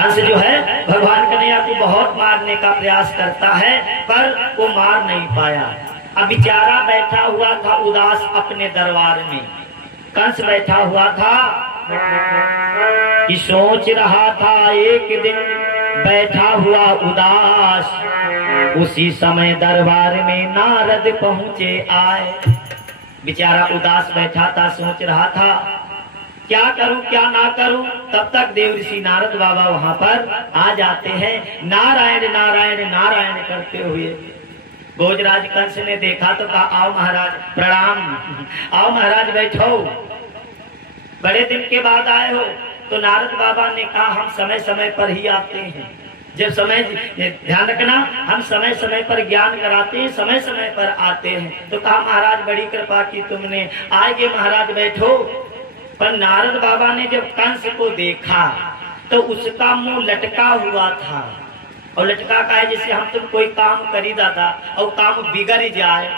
कंस जो है भगवान कन्हैया को बहुत मारने का प्रयास करता है, पर वो मार नहीं पाया। अब बेचारा बैठा हुआ था उदास अपने दरबार में। कंस बैठा हुआ था कि सोच रहा था एक दिन बैठा हुआ उदास, उसी समय दरबार में नारद पहुंचे आए। बेचारा उदास बैठा था, सोच रहा था क्या करूं क्या ना करूं। तब तक देव ऋषि नारद बाबा वहां पर आ जाते हैं, नारायण नारायण नारायण करते हुए। भोजराज कंस ने देखा तो कहा आओ महाराज प्रणाम, आओ महाराज बैठो, बड़े दिन के बाद आए हो। तो नारद बाबा ने कहा हम समय समय पर ही आते हैं, जब समय ध्यान रखना हम समय समय पर ज्ञान कराते हैं, समय समय पर आते हैं। तो कहा महाराज बड़ी कृपा की तुमने, आगे महाराज बैठो। पर नारद बाबा ने जब कंस को देखा तो उसका मुंह लटका हुआ था, और लटका का है जैसे हम तुम कोई काम करी दादा और काम बिगड़ जाए,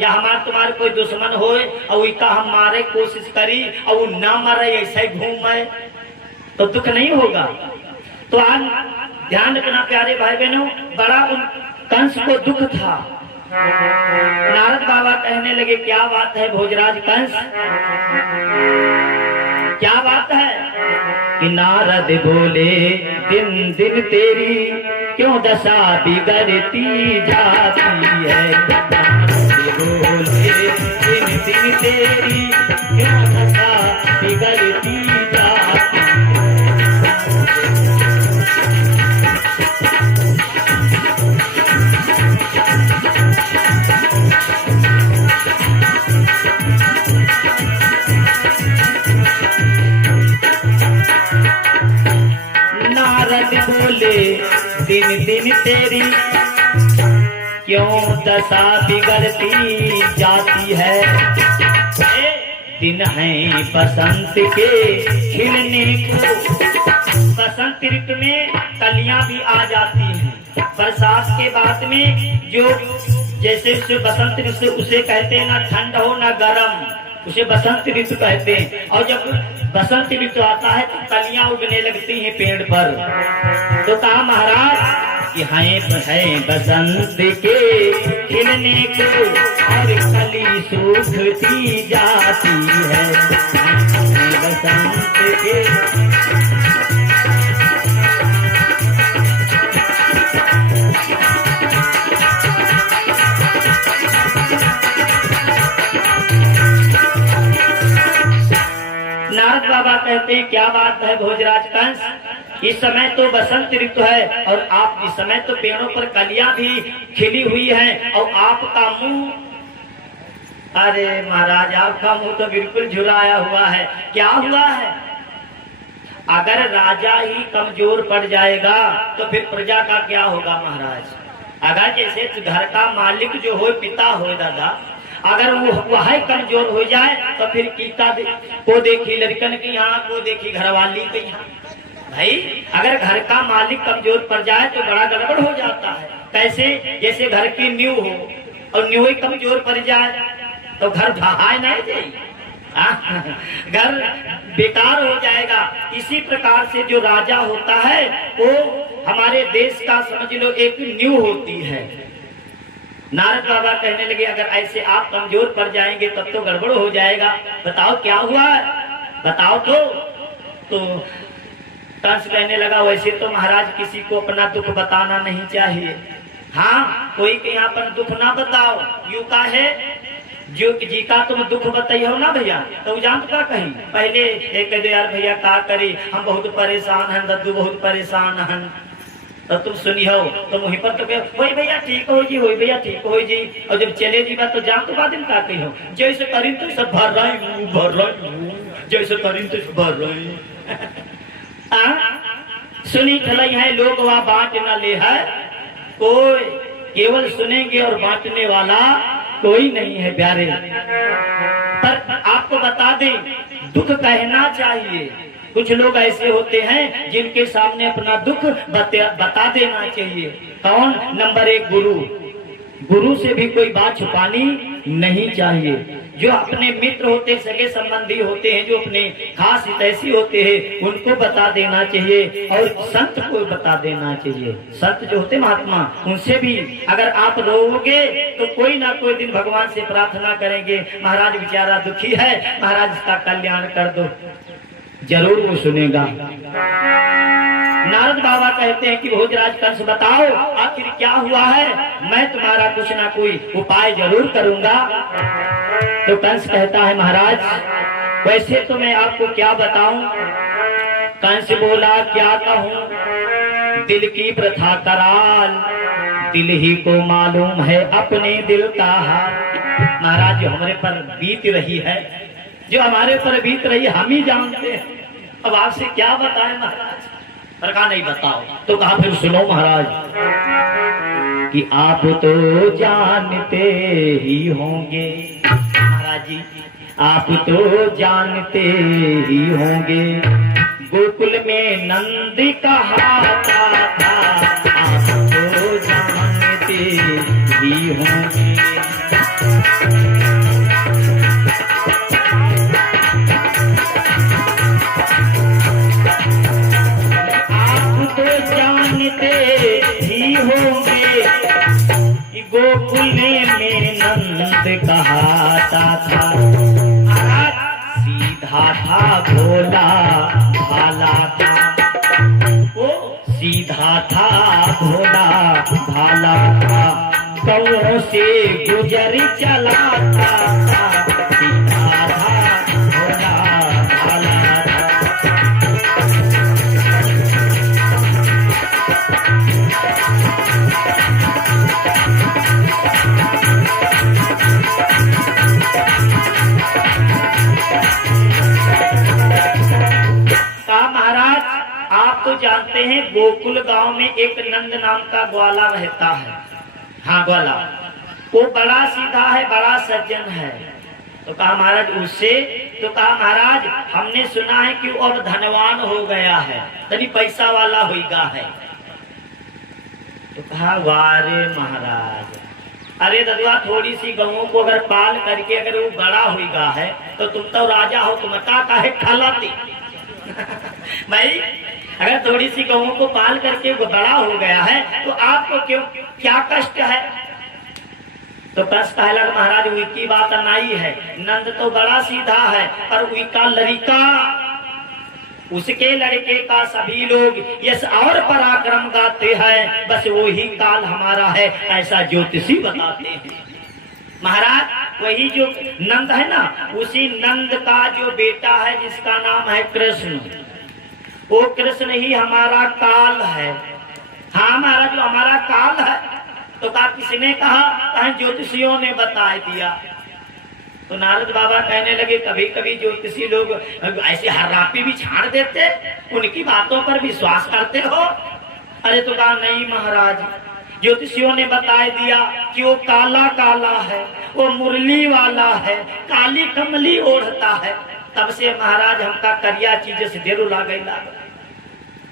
या हमारे तुम्हारे कोई दुश्मन हो और उसका हम मारे कोशिश करी और वो ना मरे ऐसे ही घूमे तो दुख नहीं होगा। तो आज ध्यान रखना प्यारे भाई बहनों, बड़ा उन कंस को दुख था। नारद बाबा कहने लगे क्या बात है भोजराज कंस, क्या बात है। कि नारद बोले दिन दिन तेरी क्यों दशा बिगड़ती जाती है। नारद बोले दिन दिन तेरी क्यों दशा बिगड़ती जाती है। नारद बोले दिन दिन तेरी क्यों दशा बिगड़ती जाती है। दिन है बसंत के खिलने को, बसंत ऋतु में कलियां भी आ जाती हैं। बरसात के बाद में जो जैसे उसे बसंत ऋतु उसे कहते हैं, ना ठंड हो ना गर्म, उसे बसंत ऋतु कहते हैं। और जब बसंत ऋतु आता है तो कलियां उगने लगती हैं पेड़ पर। तो कहा महाराज कि है बसंत के खिलने को और कली सूखती जाती है। बसंत के नारद बाबा कहते हैं क्या बात है भोजराज कंस, इस समय तो बसंत ऋतु है और आप इस समय तो पेड़ों पर कलियां भी खिली हुई हैं और आपका मुंह, अरे महाराज आपका मुंह तो बिल्कुल झुराया हुआ है, क्या हुआ है। अगर राजा ही कमजोर पड़ जाएगा तो फिर प्रजा का क्या होगा महाराज। अगर जैसे घर का मालिक जो हो पिता हो दादा, अगर वह कमजोर हो जाए तो फिर कीता को देखी लड़कन की यहाँ, को देखी घरवाली की यहाँ। भाई अगर घर का मालिक कमजोर पड़ जाए तो बड़ा गड़बड़ हो जाता है। कैसे, जैसे घर की नींव हो और नींव ही कमजोर पड़ जाए तो घर ढहाए नहीं जाए, घर बेकार हो जाएगा। इसी प्रकार से जो राजा होता है वो हमारे देश का समझ लो एक नींव होती है। नारद बाबा कहने लगे अगर ऐसे आप कमजोर पड़ जाएंगे तब तो गड़बड़ हो जाएगा, बताओ क्या हुआ बताओ। तो कंस कहने लगा वैसे तो महाराज किसी को अपना दुख बताना नहीं चाहिए, हाँ कोई के यहाँ पर दुख ना बताओ। यू का है जो जी का तुम दुख बताइए ना भैया, तो जान का कहीं पहले एक यार भैया का करे हम बहुत परेशान हैं, दद्दू बहुत परेशान हैं। तो तुम सुनी हो तो वहीं पर तो वही भैया ठीक हो जी, वही भैया ठीक हो जी। और जब चले जी बात तो जान तो बाद में का कही हो जैसे करीन तो सब भर रही हूँ जैसे करीन तो सब भर रही सुनी चलाई है लोग वहाँ बांट न ले है, कोई केवल सुनेंगे और बांटने वाला कोई नहीं है प्यारे। पर आपको बता दें दुख कहना चाहिए। कुछ लोग ऐसे होते हैं जिनके सामने अपना दुख बता देना चाहिए। कौन? नंबर एक गुरु, गुरु से भी कोई बात छुपानी नहीं चाहिए। जो अपने मित्र होते, सगे संबंधी होते हैं, जो अपने खास हितैषी होते हैं, उनको बता देना चाहिए और संत को बता देना चाहिए। संत जो होते महात्मा, उनसे भी अगर आप रोओगे तो कोई ना कोई दिन भगवान से प्रार्थना करेंगे, महाराज बेचारा दुखी है, महाराज इसका कल्याण कर दो, जरूर वो सुनेगा। नारद बाबा कहते हैं कि भोजराज कंस बताओ आखिर क्या हुआ है, मैं तुम्हारा कुछ ना कोई उपाय जरूर करूंगा। तो कंस कहता है महाराज वैसे तो मैं आपको क्या बताऊं। कंस बोला क्या कहूं, दिल की प्रथा कराल, दिल ही को मालूम है अपने दिल का हाल। महाराज जो हमारे पर बीत रही है, जो हमारे पर बीत रही हम ही जानते हैं, अब आपसे क्या बताएं महाराज। पर कहा नहीं बताओ। तो कहा फिर सुनो महाराज कि आप तो जानते ही होंगे, महाराज जी आप तो जानते ही होंगे, गोकुल में नंद कहाता था, आप तो जानते ही होंगे। ही होंगे गोकुल में नंद कहाता था, सीधा था भोला भाला था, वो सीधा था भोला भाला था, कौओं से गुजर चला था, सीधा था भोला भाला था। महाराज आप तो जानते हैं गोकुल गांव में एक नंद नाम का ग्वाला रहता है। हाँ ग्वाला, वो बड़ा सीधा है, बड़ा सज्जन है। तो कहा महाराज उससे, तो कहा महाराज हमने सुना है कि वो अब धनवान हो गया है, तनी पैसा वाला होगा है। तो कहा वारे महाराज, अरे ददुआ थोड़ी सी गऊं को अगर पाल करके अगर वो बड़ा होगा है तो तुम तो राजा हो, तुम काहे खलाती भाई। अगर थोड़ी सी गऊं को पाल करके वो बड़ा हो गया है तो आपको क्यों, क्या कष्ट है। तो कष्ट है लग महाराज उनकी बात नहीं है, नंद तो बड़ा सीधा है पर उनका लड़का, उसके लड़के का सभी लोग यश और पराक्रम गाते हैं, बस वो ही काल हमारा है, ऐसा ज्योतिषी बताते हैं। महाराज वही जो नंद है ना, उसी नंद का जो बेटा है जिसका नाम है कृष्ण, वो कृष्ण ही हमारा काल है। हाँ महाराज जो हमारा काल है। तो कहा किसने कहा, कहीं ज्योतिषियों ने बता दिया। तो नारद बाबा कहने लगे कभी कभी ज्योतिषी लोग ऐसे हर्रापी भी छाड़ देते, उनकी बातों पर विश्वास करते हो। अरे तो कहा नहीं महाराज, ज्योतिषियों ने बता दिया कि वो काला काला है, वो मुरली वाला है, काली कमली ओढ़ता है। तब से महाराज हमका करिया चीज से देर ला गई।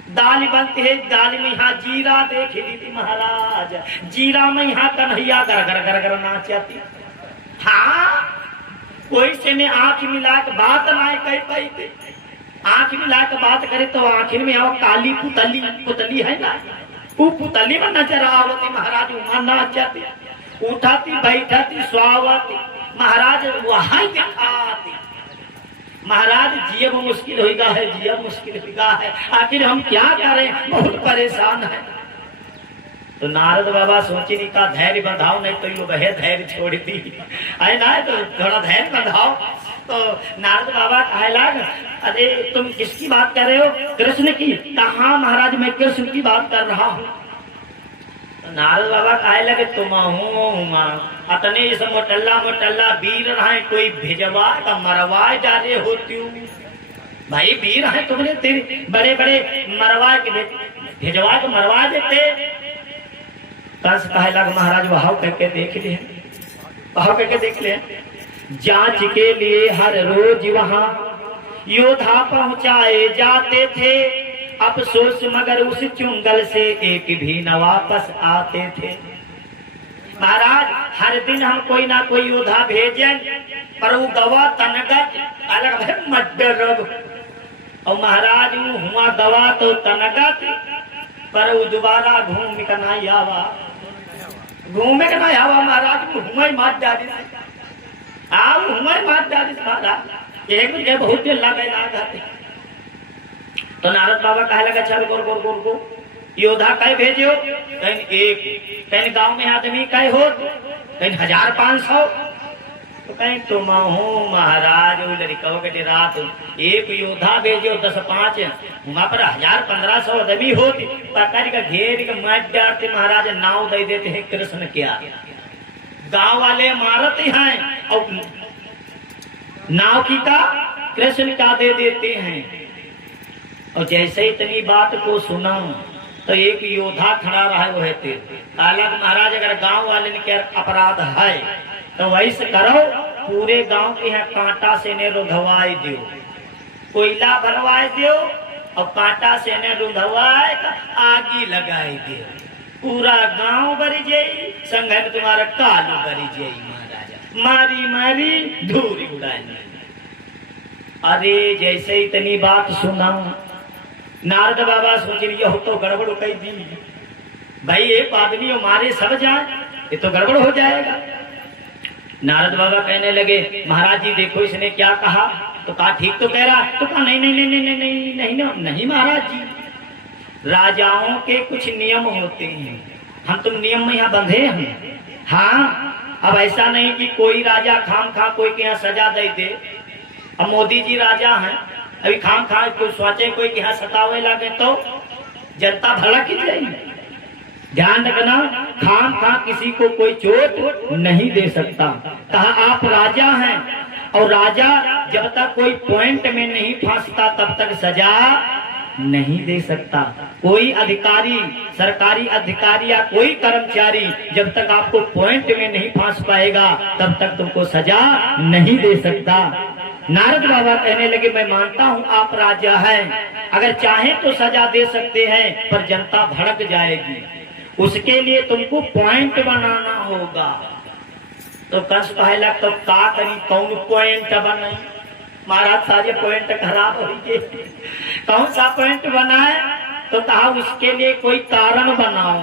दाल बनती है, दाल में यहाँ जीरा देख ली महाराज, जीरा में यहाँ कन्हैया गर गर गर गर नाचती। हाँ कोई से ने आंख मिला के बात ना कह पाई थे, आंख मिला के बात करे तो आखिर में आओ काली पुतली, पुतली है ना, वो पुतली में नजर आवती महाराज, वहां नाचती, उठाती बैठाती स्वावती महाराज वहां दिखाती। महाराज जियब मुश्किल होगा है, जियब मुश्किल होगा है, आखिर हम क्या करें, बहुत परेशान है। तो नारद बाबा सोचे नहीं का धैर्य बंधाओ, नहीं तो यो बहे धैर्य छोड़ दी है ना, तो थोड़ा धैर्य बंधाओ। तो नारद बाबा कहे लग, अरे तुम किसकी बात कर रहे हो, कृष्ण की। कहा महाराज मैं कृष्ण की बात कर रहा हूँ। तो नारद बाबा कहे लगे तुम अतने इस मोटल्ला मोटल्ला वीर रहे, कोई भिजवा का मरवाए जा रहे होती भाई, वीर है तुमने, तेरे बड़े बड़े मरवा के भिजवा को मरवा देते। कंस कहे लग महाराज वहां करके देख ले, वहां करके देख ले। जांच के लिए हर रोज वहां योद्धा पहुंचाए जाते थे, अफसोस मगर उस चुंगल से एक भी न वापस आते थे। महाराज हर दिन हम कोई ना कोई योद्धा भेजें, पर वो गवा तनगत अलग है मड्डर। और महाराज हुआ गवा तो तनगत, पर वो दोबारा घूम के नहीं आवा, घूमे के नहीं आवा महाराज। घूमे मात डाली आप, घूमे मात डाली महाराज। एक जगह बहुत देर लगे ना जाते। तो नारद बाबा कहे लगा चल गोर गोर गोर गो योद्धा कहे भेजो, कहीं एक, कहीं गांव में आदमी कहे हो, कहीं 1500, तो कहीं तुम हो महाराज लड़कों के रात एक योद्धा भेजो 10-5, वहां पर 1000-1500 आदमी होती, पकड़ का घेर के मत डालते महाराज, नाव दे देते हैं कृष्ण क्या, गांव वाले मारते हैं और नाव की का कृष्ण का दे देते हैं। और जैसे इतनी बात को सुना तो एक योद्धा खड़ा रहा वो है अलग महाराज, अगर गांव वाले ने क्या अपराध है तो वैसे करो, पूरे गांव के यहाँ कांटा से ने रुधवाए दो, कोयला भरवाए दो और कांटा से ने रुधवाए आगी लगाए दो, पूरा गांव भरी जाये, संग में तुम्हारा कालू भरी जाये महाराजा, मारी मारी धूरी उड़ाए। अरे जैसे इतनी बात सुना नारद बाबा सोच लिया हो तो गड़बड़ कही दी भाई, एक आदमी मारे सब जाए, ये तो गड़बड़ हो जाएगा। नारद बाबा कहने लगे महाराज जी देखो इसने क्या कहा, तो कहा ठीक तो कह रहा, तो कहा नहीं नहीं नहीं नहीं नहीं नहीं नहीं नहीं, नहीं महाराज जी, राजाओं के कुछ नियम होते हैं, हम तुम नियम में यहाँ बंधे हैं। हाँ अब ऐसा नहीं कि कोई राजा खाम खा कोई के यहाँ सजा दे दे। अब मोदी जी राजा हैं, अभी खाम खा कोई सोचे कोई के यहाँ सतावे लगे तो जनता भड़क जाएगी। ध्यान रखना, खाम खा किसी को कोई चोट नहीं दे सकता। कहा आप राजा हैं और राजा जब तक कोई पॉइंट में नहीं फांसता तब तक सजा नहीं दे सकता। कोई अधिकारी, सरकारी अधिकारी या कोई कर्मचारी जब तक आपको पॉइंट में नहीं फांस पाएगा तब तक तुमको सजा नहीं दे सकता। नारद बाबा कहने लगे मैं मानता हूँ आप राजा हैं, अगर चाहे तो सजा दे सकते हैं, पर जनता भड़क जाएगी, उसके लिए तुमको पॉइंट बनाना होगा। तो कंस कहे लग तो का करी, कौन पॉइंट बनाई महाराज, सारे पॉइंट खराब हो गए, कौन सा पॉइंट बनाए, तो कहा उसके लिए कोई कारण बनाओ।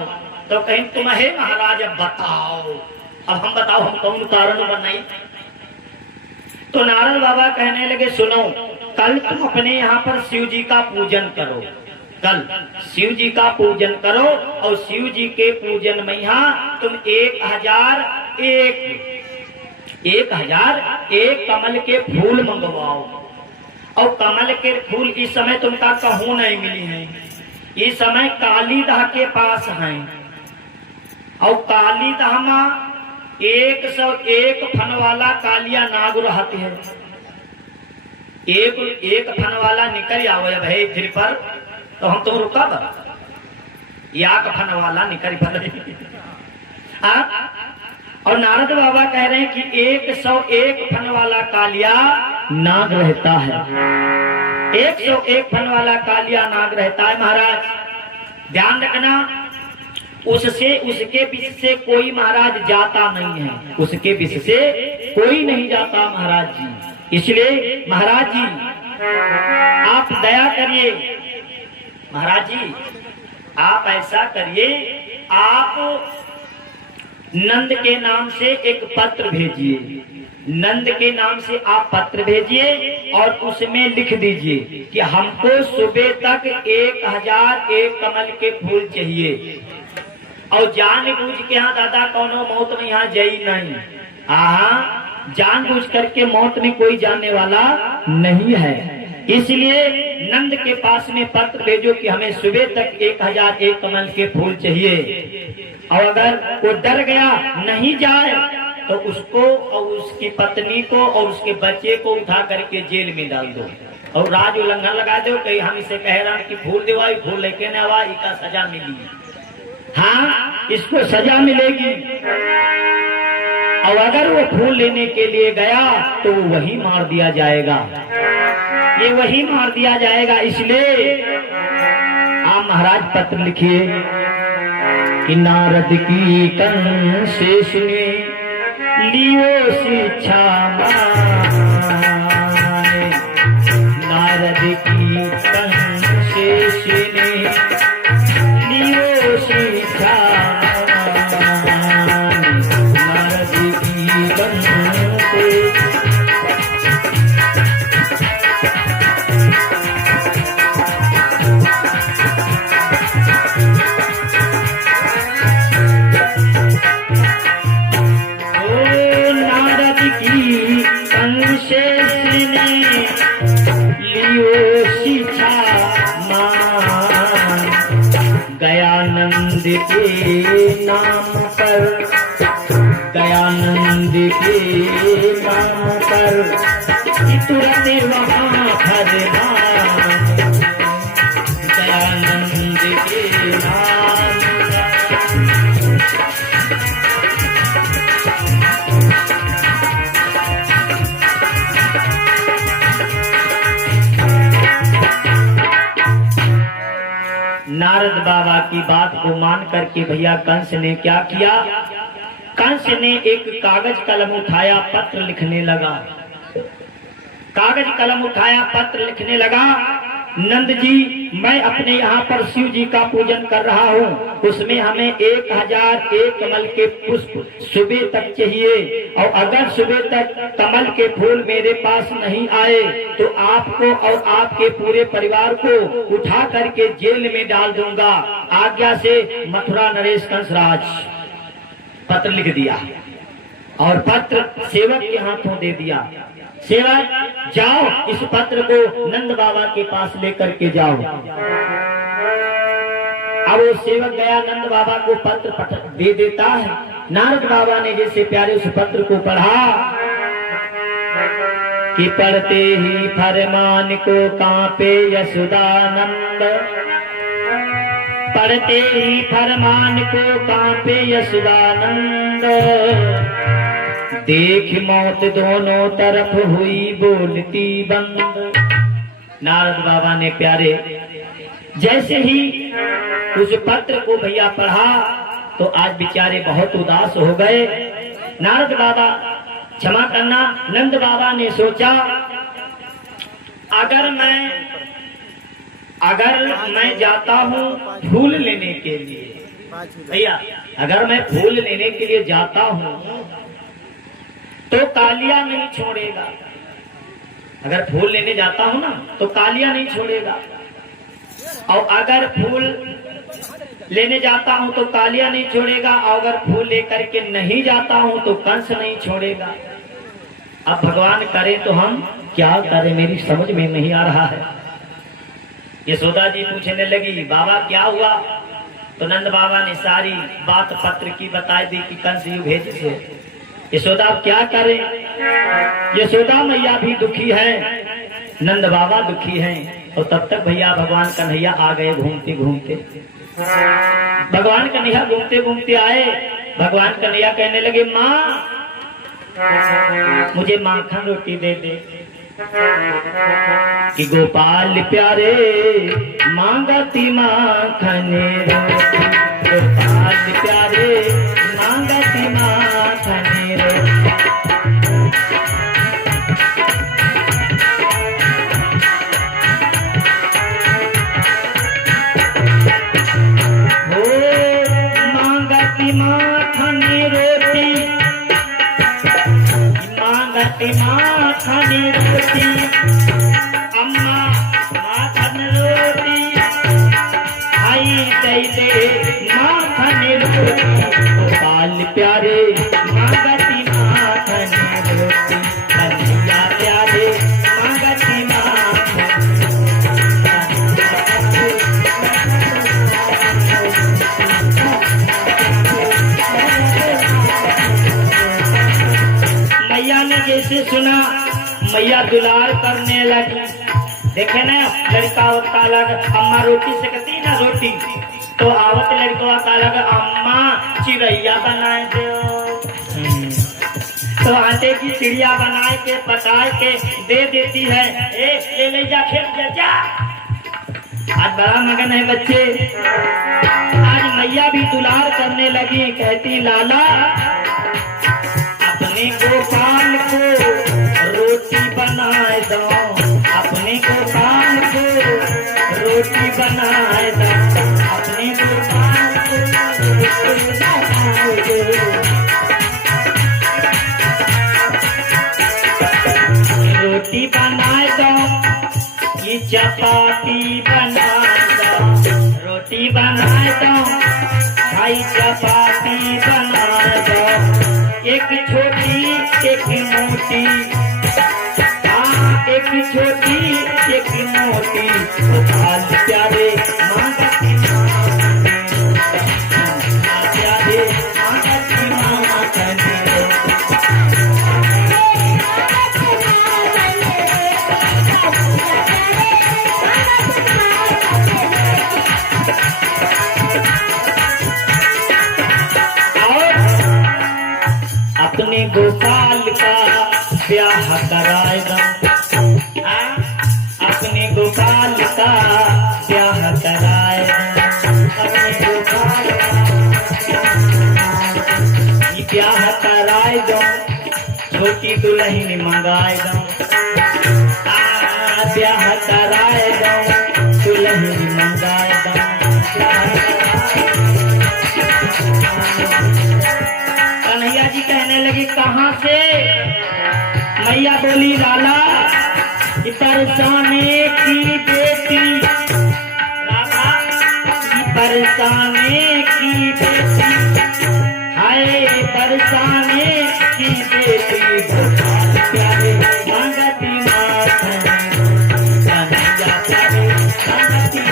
तो कहीं तुम्हें महाराज बताओ, अब हम बताओ हम कौन कारण बनाई। तो नारद बाबा कहने लगे सुनो, कल तुम अपने यहाँ पर शिव जी का पूजन करो, कल शिव जी का पूजन करो और शिव जी के पूजन में यहाँ तुम 1001 कमल के फूल मंगवाओ। और कमल के फूल इस समय तुमका कहूँ नहीं मिली है, इस समय कालीदह के पास हैं, और कालीदह में 101 फन वाला कालिया नाग रहते हैं, एक फन वाला निकल आवे भाई फिर पर, तो हम तो रुका याक फन वाला निकल पर। और नारद बाबा कह रहे हैं कि 101 फन वाला कालिया नाग रहता है, 101 फन वाला कालिया नाग रहता है महाराज। ध्यान रखना, उससे उसके बीच से कोई महाराज जाता नहीं है, उसके बीच से कोई नहीं जाता महाराज जी। इसलिए महाराज जी आप दया करिए, महाराज जी आप ऐसा करिए, आप नंद के नाम से एक पत्र भेजिए, नंद के नाम से आप पत्र भेजिए और उसमें लिख दीजिए कि हमको सुबह तक 1001 कमल के फूल चाहिए, और जानबूझ के यहाँ दादा कौनो मौत में यहाँ जाई नहीं, जानबूझ करके मौत में कोई जाने वाला नहीं है। इसलिए नंद के पास में पत्र भेजो कि हमें सुबह तक 1001 कमल के फूल चाहिए, और अगर वो डर गया नहीं जाए तो उसको और उसकी पत्नी को और उसके बच्चे को उठा करके जेल में डाल दो और राज उल्लंघन लगा दो, कहीं हम इसे कह रहे हैं कि फूल दिवाई फूल लेके न आवा, इसका सजा मिली। हाँ इसको सजा मिलेगी, और अगर वो फूल लेने के लिए गया तो वही मार दिया जाएगा, ये वही मार दिया जाएगा। इसलिए आप महाराज पत्र लिखिए कि नारद की कंसेश ने लियो शिक्षा माने, नारद की कंसेश ने लियो शिक्षा माने, नारद की कंसेश। गयानंद के नाम पर, गयानंद के नाम पर तुरंत वहाँ भरना, दयानंद के नाम नारद बाबा की बात को मान करके भैया कंस ने क्या किया, कंस ने एक कागज कलम उठाया, पत्र लिखने लगा। कागज कलम उठाया, पत्र लिखने लगा। नंद जी, मैं अपने यहाँ पर शिव जी का पूजन कर रहा हूँ, उसमें हमें 1001 कमल के पुष्प सुबह तक चाहिए, और अगर सुबह तक कमल के फूल मेरे पास नहीं आए तो आपको और आपके पूरे परिवार को उठा करके जेल में डाल दूंगा। आज्ञा से मथुरा नरेश कंसराज। पत्र लिख दिया और पत्र सेवक के हाथों दे दिया। सेवक, जाओ इस पत्र को नंद बाबा के पास लेकर के जाओ। अब वो सेवक गया, नंद बाबा को पत्र दे देता है। नारद बाबा ने जैसे प्यारे उस पत्र को पढ़ा कि पढ़ते ही फरमान को कांपे यशोदानंद, पढ़ते ही फरमान को कांपे यशोदानंद, देख मौत दोनों तरफ हुई बोलती बंद। नारद बाबा ने प्यारे जैसे ही उस पत्र को भैया पढ़ा तो आज बेचारे बहुत उदास हो गए। नारद बाबा, क्षमा करना, नंद बाबा ने सोचा अगर मैं जाता हूँ फूल लेने के लिए, भैया अगर मैं फूल लेने के लिए जाता हूँ तो कालिया नहीं छोड़ेगा। अगर फूल लेने जाता हूँ ना तो कालिया नहीं छोड़ेगा, और अगर फूल लेने जाता हूँ तो कालिया नहीं छोड़ेगा, और अगर फूल लेकर के नहीं जाता हूँ तो कंस नहीं छोड़ेगा। अब भगवान करे तो हम क्या करें, मेरी समझ में नहीं आ रहा है। यशोदा जी पूछने लगी, बाबा क्या हुआ? तो नंद बाबा ने सारी बात पत्र की बताई दी कि कंस यू भेजे से। यशोदा क्या करे? यशोदा मैया भी दुखी है, नंद बाबा दुखी हैं। और तब तक भैया भगवान कन्हैया आ गए घूमते घूमते। भगवान कन्हैया घूमते घूमते आए। भगवान कन्हैया कहने लगे, माँ मुझे माखन रोटी दे दे। कि गोपाल प्यारे मांगती माखन रोटी, गोपाल प्यारे मांगती माखन रोटी। मांगती माखन रोटी, मांगती माखन रोटी, अम्मा माखन रोटी, आई दे दे माखन रोटी। गोपाल प्यारे मांगती माखन रोटी, कन्हैया प्यारे मांगती माखन। मैया ने जैसे सुना, मैया दुलार करने लगी। देखे ना लड़का होता लगा, अम्मा रोटी सकती ना रोटी, तो आवत लड़का का लगा, अम्मा चिड़ैया बनाए दो। तो आटे की चिड़िया बनाए के पकाए के दे देती है। ए ले जा, खेल जा। आज बड़ा मगन है बच्चे। आज मैया भी दुलार कहने लगी, कहती लाला अपने गोपाल को रोटी बनाए दो, अपने गोपाल को रोटी बनाए दो, अपने गोपाल को रोटी बनाए दो, रोटी बनाए दो, ये चपाती बनाए दो, रोटी बनाए दो, भाई चपाती बनाए दो, एक छोटी एक मोटी, हाँ एक छोटी एक मोटी, गोपाल प्यारे मांगती प्यारे मांगती अपने गोपाल का ब्याह कराएगा, अपने गोपाल का ब्याह कराएगा, अपने गोपाल का ब्याह कराए दो, छोटी दुल्हन मंगाए दो, ब्याह कराए दो, दुल्हन मंगाए दो, कन्हैया जी कहने लगी कहाँ से? मैया बोली लाला परसाने की बेटी, राधा परसाने की बेटी, हाय परसाने की बेटी, गोपाल प्यारे मांगती मात, कन्हैया प्यारे मांगती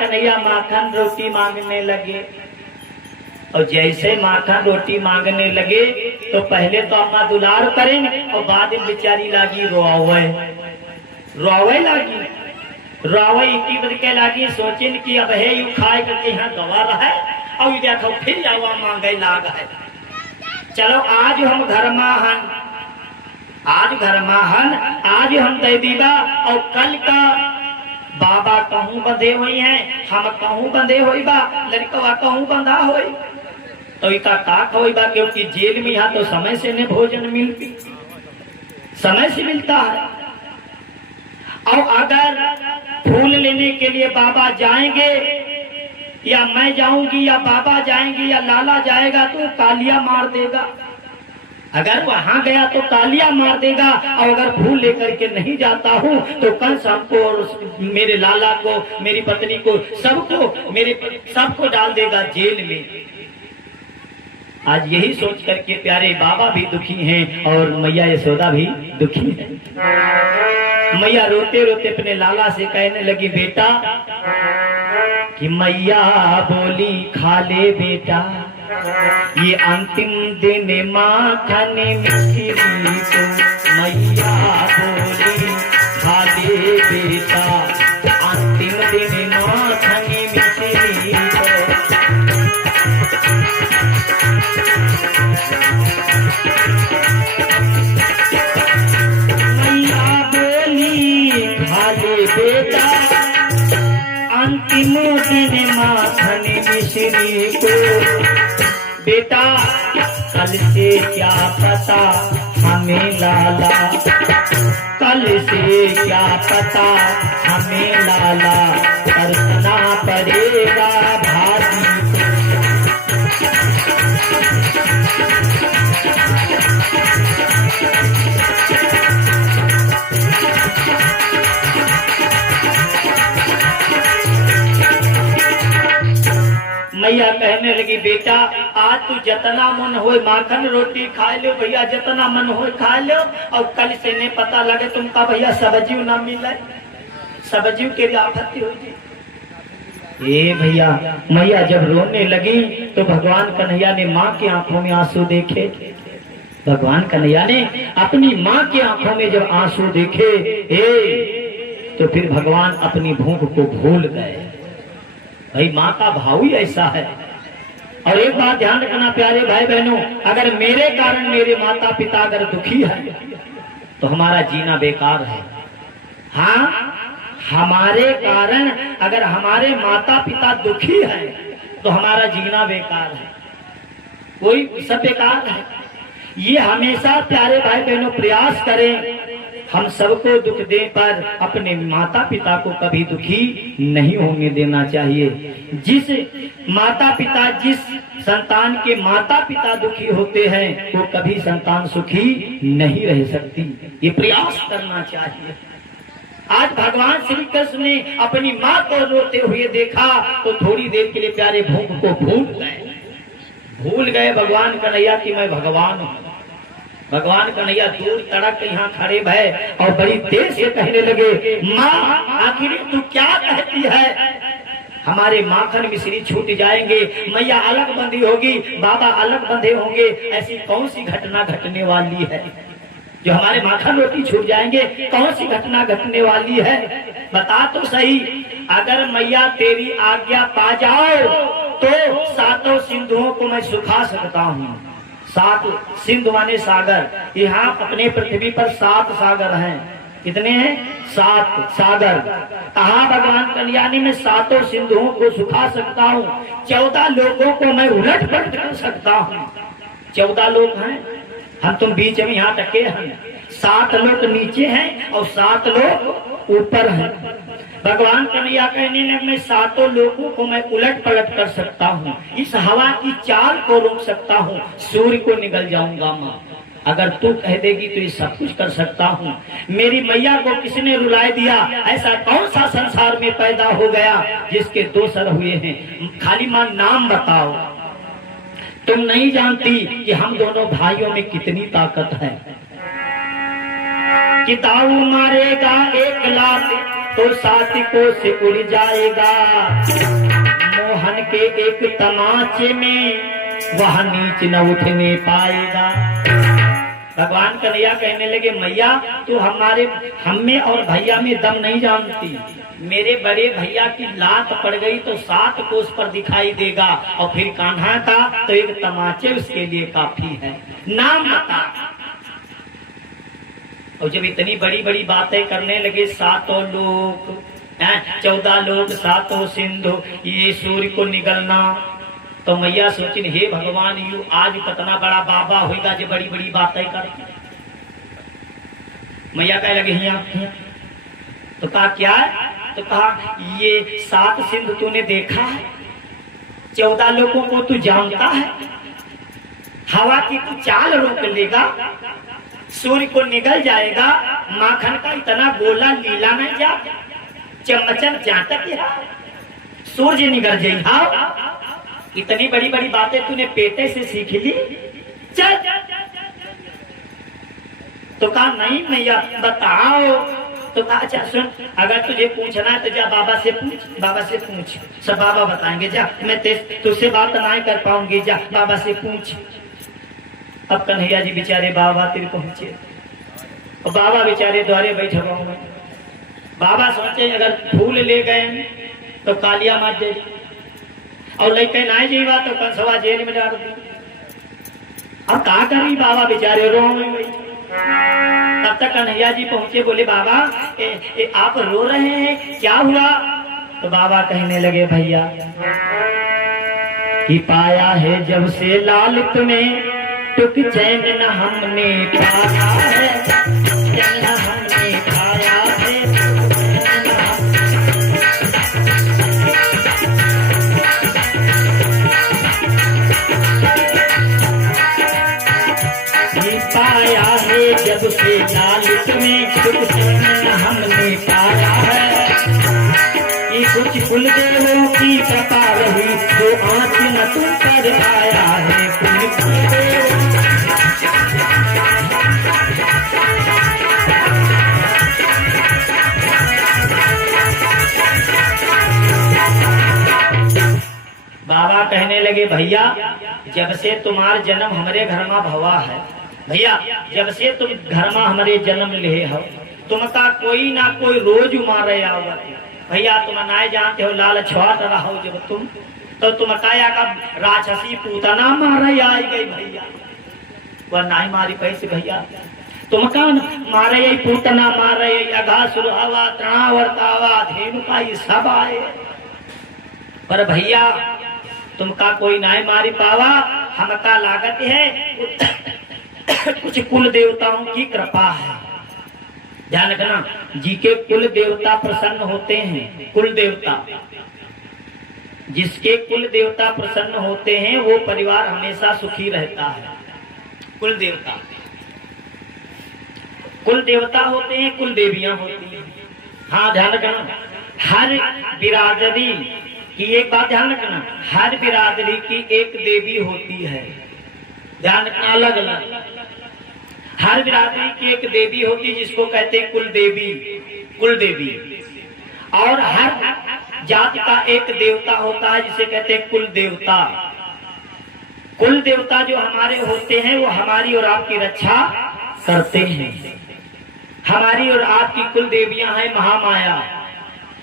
कन्हैया माखन रोटी मांगने लगे। और जैसे माखन रोटी मांगने लगे तो पहले तो अम्मा दुलार करें और बाद में बेचारी लागी रोवे लागी, रोवे इतनी बद के लागी, सोचिन कि अब है यू खाए करके यहाँ दवा रहा है और देखो फिर जावा मांगे लाग है। चलो आज हम घर माहन, आज घर माहन, आज हम दे दीबा और कल का बाबा कहूँ बंधे हुई हैं, हम कहूँ बंधे हुई बा, लड़कवा कहूँ बंधा हुई तो इका ताक हुई बा, क्योंकि जेल में यहाँ तो समय से नहीं भोजन मिलती, समय से मिलता है। और अगर फूल लेने के लिए बाबा जाएंगे या मैं जाऊंगी या बाबा जाएंगे या लाला जाएगा तो तालियां मार देगा, अगर वहां गया तो तालियां मार देगा, और अगर फूल लेकर के नहीं जाता हूँ तो कल सबको और मेरे लाला को, मेरी पत्नी को, सबको, मेरे सबको डाल देगा जेल में। आज यही सोच करके प्यारे बाबा भी दुखी हैं और मैया यशोदा भी दुखी है। मैया रोते रोते अपने लाला से कहने लगी, बेटा कि मैया बोली खा ले बेटा, ये अंतिम दिन माखन मिश्री को, मैया बोली खा ले बेटा, अंतिम दिन माखन मिश्री को। मैया बोली खा ले बेटा, अंतिम दिन माखन मिश्री को, बेटा कल से क्या पता हमें लाला, कल से क्या पता हमें लाला, करना पड़ेगा भाभी मैया कहने लगी, बेटा आज तू जितना मन हो माखन रोटी खा लो भैया, जितना मन हो खा लो, और कल से नहीं पता लगे तुमका भैया सब्जी ना मिले, सब्जी के आपत्ति होगी। ए भैया, मैया जब रोने लगी तो भगवान कन्हैया ने माँ की आंखों में आंसू देखे, भगवान कन्हैया ने अपनी माँ की आंखों में जब आंसू देखे तो फिर भगवान अपनी भूख को भूल गए। भाई माँ का भाव ही ऐसा है, और एक बात ध्यान रखना प्यारे भाई बहनों, अगर मेरे कारण मेरे माता पिता अगर दुखी है तो हमारा जीना बेकार है। हाँ, हमारे कारण अगर हमारे माता पिता दुखी है तो हमारा जीना बेकार है, कोई सब बेकार है। ये हमेशा प्यारे भाई बहनों प्रयास करें, हम सबको दुख दे पर अपने माता पिता को कभी दुखी नहीं होने देना चाहिए। जिस माता पिता, जिस संतान के माता पिता दुखी होते हैं वो कभी संतान सुखी नहीं रह सकती, ये प्रयास करना चाहिए। आज भगवान श्री कृष्ण ने अपनी माँ को रोते हुए देखा तो थोड़ी देर के लिए प्यारे भूख को भूल गए भगवान कन्हैया कि मैं भगवान हूँ। भगवान कन्हैया दूर तड़क यहाँ खड़े भय और बड़ी देर से कहने लगे, माँ आखिर तू क्या कहती है? हमारे माखन मिश्री छूट जाएंगे, मैया अलग बंधी होगी, बाबा अलग बंधे होंगे, ऐसी कौन सी घटना घटने वाली है जो हमारे माखन रोटी छूट जाएंगे? कौन सी घटना घटने वाली है? बता तो सही। अगर मैया तेरी आज्ञा पा जाओ तो सातों सिंधुओं को मैं सुखा सकता हूँ। 7 सिंधु माने सागर, यहाँ अपने पृथ्वी पर 7 सागर हैं। कितने हैं? 7 सागर। कहा भगवान कल्याणी में 7 सिंधुओं को सुखा सकता हूँ, 14 लोगों को मैं उलट पलट कर सकता हूँ। 14 लोग हैं, हम तुम बीच में यहाँ टके हैं। 7 लोग नीचे हैं और 7 लोग ऊपर हैं। भगवान कन्हैया कहने लगे, मैं 7 लोगों को मैं उलट पलट कर सकता हूँ, इस हवा की चाल को रोक सकता हूँ, सूर्य को निगल जाऊंगा माँ। अगर तू कह देगी तो ये सब कुछ कर सकता हूँ। मेरी मैया को किसने रुलाए दिया? ऐसा कौन सा संसार में पैदा हो गया जिसके 2 सर हुए हैं? खाली माँ नाम बताओ। तुम नहीं जानती कि हम दोनों भाइयों में कितनी ताकत है। कि दाऊ मारेगा 1 लाख तो 7 को से उड़ जाएगा, मोहन के एक तमाचे में वह नीच न उठने पाएगा। भगवान कन्हैया कहने लगे, मैया तू हम में और भैया में दम नहीं जानती। मेरे बड़े भैया की लात पड़ गई तो 7 कोस पर दिखाई देगा, और फिर कान्हा का तो एक तमाचे उसके लिए काफी है। नाम बता। और जब इतनी बड़ी बड़ी बातें करने लगे, 7 लोग 14 लोग 7 सिंधु, ये सूर्य को निगलना, तो मैया सोचिन हे भगवान यू आज कितना बड़ा बाबा होगा जो बड़ी बड़ी बातें कर। मैया कह लगे यहाँ। तो कहा क्या है? तो कहा ये 7 सिंधु तूने देखा है, 14 लोगों को तू जानता है, हवा की तू चाल रोक लेगा, सूर्य को निगल जाएगा, माखन का इतना गोला लीला नहीं जा, चमचन जातक सूर्य निगल जाएगा। इतनी बड़ी बड़ी बातें तूने पेटे से सीख ली, चल। तो कहा नहीं मैया बताओ। तो कहा अच्छा सुन, अगर तुझे पूछना है तो जा बाबा से पूछ, बाबा से पूछ, सब बाबा बताएंगे। जा, मैं तुझसे बात नहीं कर पाऊंगी, जा बाबा से पूछ। अब कन्हैया जी बेचारे बाबा तिर पहुंचे, और बाबा बेचारे द्वारे बैठे होंगे। बाबा सोचे अगर फूल ले गए तो कालिया मार दे, और लेके ना जीवा तो कंसवा जेल में डाल दी। अब क्या करी बाबा बेचारे रो में। तब तक कन्हैया जी पहुंचे, बोले बाबा आप रो रहे हैं, क्या हुआ? तो बाबा कहने लगे भैया कि पाया है जब से लाल तुम्हें, टुक चैन न हमने पाया है, चैन हमने पाया है। पाया है जब से लाल तुम्हें, टुक चैन न हमने पाया है। ये कुछ कुलदेवों की कृपा रही, जो आंच न तुम कर पाया है। बाबा कहने लगे भैया जब से तुम्हारा जन्म हमारे घर में भवा है, भैया जब से तुम घर में हमारे जन्म ले हो, तुमका कोई ना कोई रोज मारे आवत। भैया तुम ना जानते हो लाल छुआट रहो जब तुम तो तुम काया का राक्षसी पूतना मारे आई गई भैया, वह नहीं मारी पैसे भैया, तुम कौन मारे पूतना मारे अघासुर आवा तृणावर्तावा धेनुका ये सब आए, पर भैया तुमका कोई नहीं मारी पावा, हमका लागत है कुछ कुल देवताओं की कृपा है। ध्यान रखना, जी के कुल देवता प्रसन्न होते हैं। कुल देवता, जिसके कुल देवता प्रसन्न होते हैं वो परिवार हमेशा सुखी रहता है। कुल देवता, कुल देवता होते हैं, कुल देवियां होती हैं। हाँ ध्यान रखना, हर बिरादरी की एक बात ध्यान रखना, हर बिरादरी की एक देवी होती है। ध्यान रखना, अलग अलग हर बिरादरी की एक देवी होती है जिसको कहते हैं कुल देवी, कुल देवी। और हर जाति का एक देवता होता है जिसे कहते हैं कुल देवता। कुल देवता जो हमारे होते हैं वो हमारी और आपकी रक्षा करते हैं। हमारी और आपकी कुल देवियां हैं महामाया।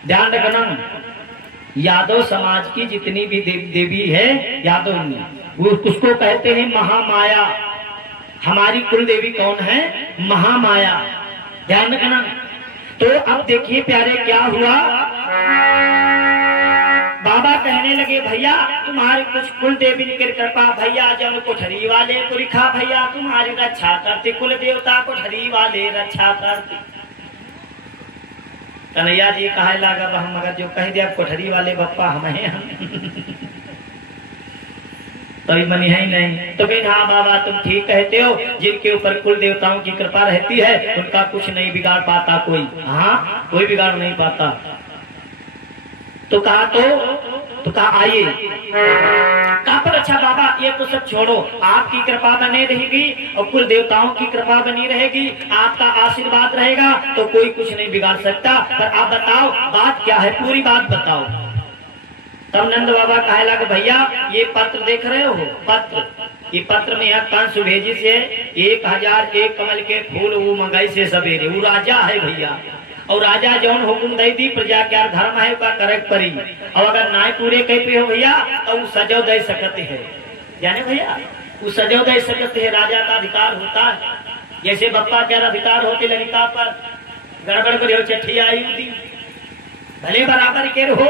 ध्यान रखना, यादव समाज की जितनी भी देवी है यादव में, वो उसको कहते हैं महामाया। हमारी कुल देवी कौन है? महामाया। ध्यान रखना। तो अब देखिए प्यारे क्या हुआ, बाबा कहने लगे भैया तुम्हारी कुछ कुल देवी की कृपा, भैया जब कोठरी वाले को लिखा भैया तुम्हारी रक्षा करते, कुल देवता कोठरी वाले रक्षा करते। कन्हैया जी कहे लगा हम मगर जो कह दिया कोठरी वाले बप्पा हम हैं तो बनी है ही नहीं। तो कहीं हाँ बाबा तुम ठीक कहते हो, जिनके ऊपर कुल देवताओं की कृपा रहती है उनका कुछ नहीं बिगाड़ पाता कोई। हाँ कोई बिगाड़ नहीं पाता। तो कहा तो कहा आइए, कहा पर अच्छा बाबा ये तो सब छोड़ो, आपकी कृपा बनी रहेगी और कुल देवताओं की कृपा बनी रहेगी, आपका आशीर्वाद रहेगा तो कोई कुछ नहीं बिगाड़ सकता। पर आप बताओ बात क्या है, पूरी बात बताओ। तब नंद बाबा कहे लगे भैया ये पत्र देख रहे हो, पत्र, ये पत्र में है कंस भेजी से 1001 कमल के फूल वो मंगाई से सवेरे, वो राजा है भैया। और राजा जौन हुकुम दे दी प्रजा क्या धर्म है का करक परी, और अगर नाय पूरे कह पे हो भैया तो वो सजो दे सकते है। जाने भैया वो सजो दे सकते है, राजा का अधिकार होता है। जैसे बप्पा क्या अधिकार होते ललिता पर, गड़बड़ कर चिट्ठी आई थी भले बराबर के हो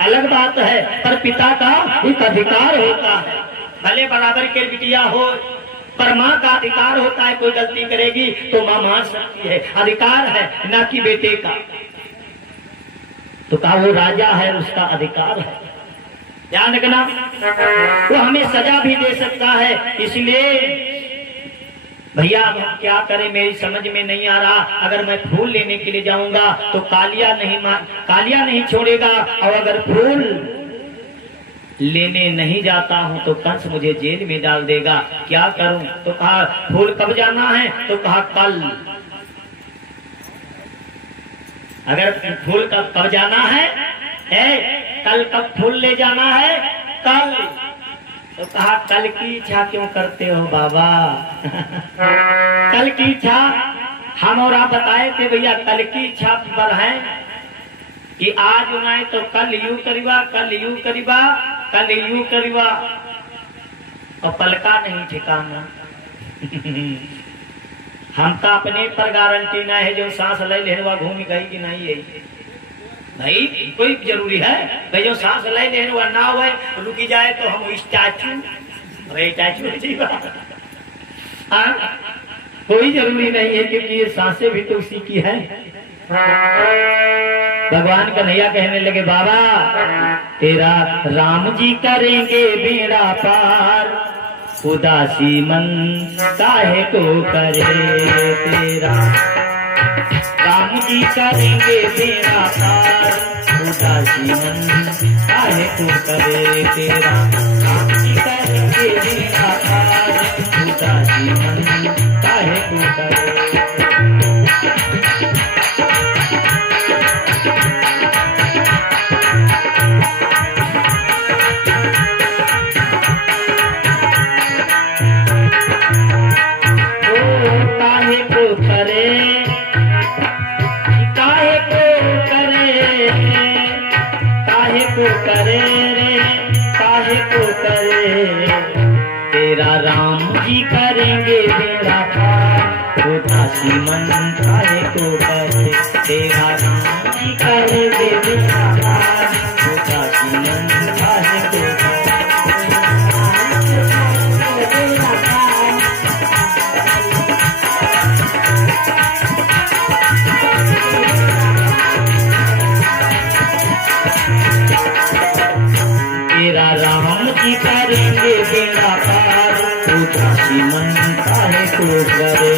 अलग बात है, पर पिता का एक अधिकार होता है। भले बराबर के बिटिया हो पर माँ का अधिकार होता है, कोई गलती करेगी तो माँ मान सकती है, अधिकार है ना कि बेटे का। तो कहा वो राजा है उसका अधिकार है। ध्यान रखना, वो हमें सजा भी दे सकता है। इसलिए भैया अब हम क्या करें, मेरी समझ में नहीं आ रहा। अगर मैं फूल लेने के लिए जाऊंगा तो कालिया नहीं छोड़ेगा, और अगर फूल लेने नहीं जाता हूं तो कंस मुझे जेल में डाल देगा, क्या करूं। तो कहा फूल कब जाना है, तो कहा कल। अगर फूल कब जाना है, कल कब फूल ले जाना है, कल। तो कहा कल की इच्छा क्यों करते हो बाबा कल की इच्छा हम और आप बताए थे भैया, कल की इच्छा पर है कि आज उनाए तो कल यूं करीबा, कल यूं करीबा, कल यूं करीबा, और पलका नहीं ठिकाना हमका अपने पर गारंटी ना है, जो सांस ले लेने घूम गई कि नहीं है भाई, कोई जरूरी है भाई जो सांस ले लेने ना हुए रुकी जाए तो हम स्टैचू कोई जरूरी नहीं है, क्योंकि ये सांसें भी तो उसी की है। भगवान कन्हैया कहने लगे बाबा तेरा राम जी करेंगे बेड़ा पार, उदासी मन काहे को करे, तेरा राम जी करेंगे बेड़ा पार, उदासी मन काहे को करे, तेरा राम जी करेंगे बेड़ा पार, उदासी मन काहे को करे। करे रे करेंगे बेड़ा पार, वो दासी मन काहे को करे, तेरा राम जी करेंगे बेड़ा पार, वो दासी मन काहे को करे। तेरा राम जी करेंगे बेड़ा पार, वो दासी मन काहे को करे।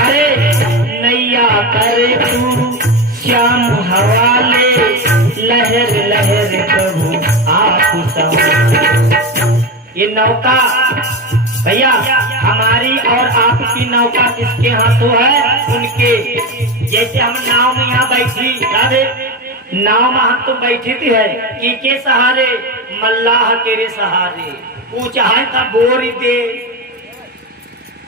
अरे नैया करे तू श्याम हवाले, लहर लहर प्रभु आप संभाले। ये नौका भैया हमारी और आपकी नौका किसके हाथों है? उनके। जैसे हम नाव में यहाँ बैठी, राधे नाव में हम तो बैठी थी है की के सहारे, मल्लाह तेरे सहारे। ऊंचा है तब बोर दे,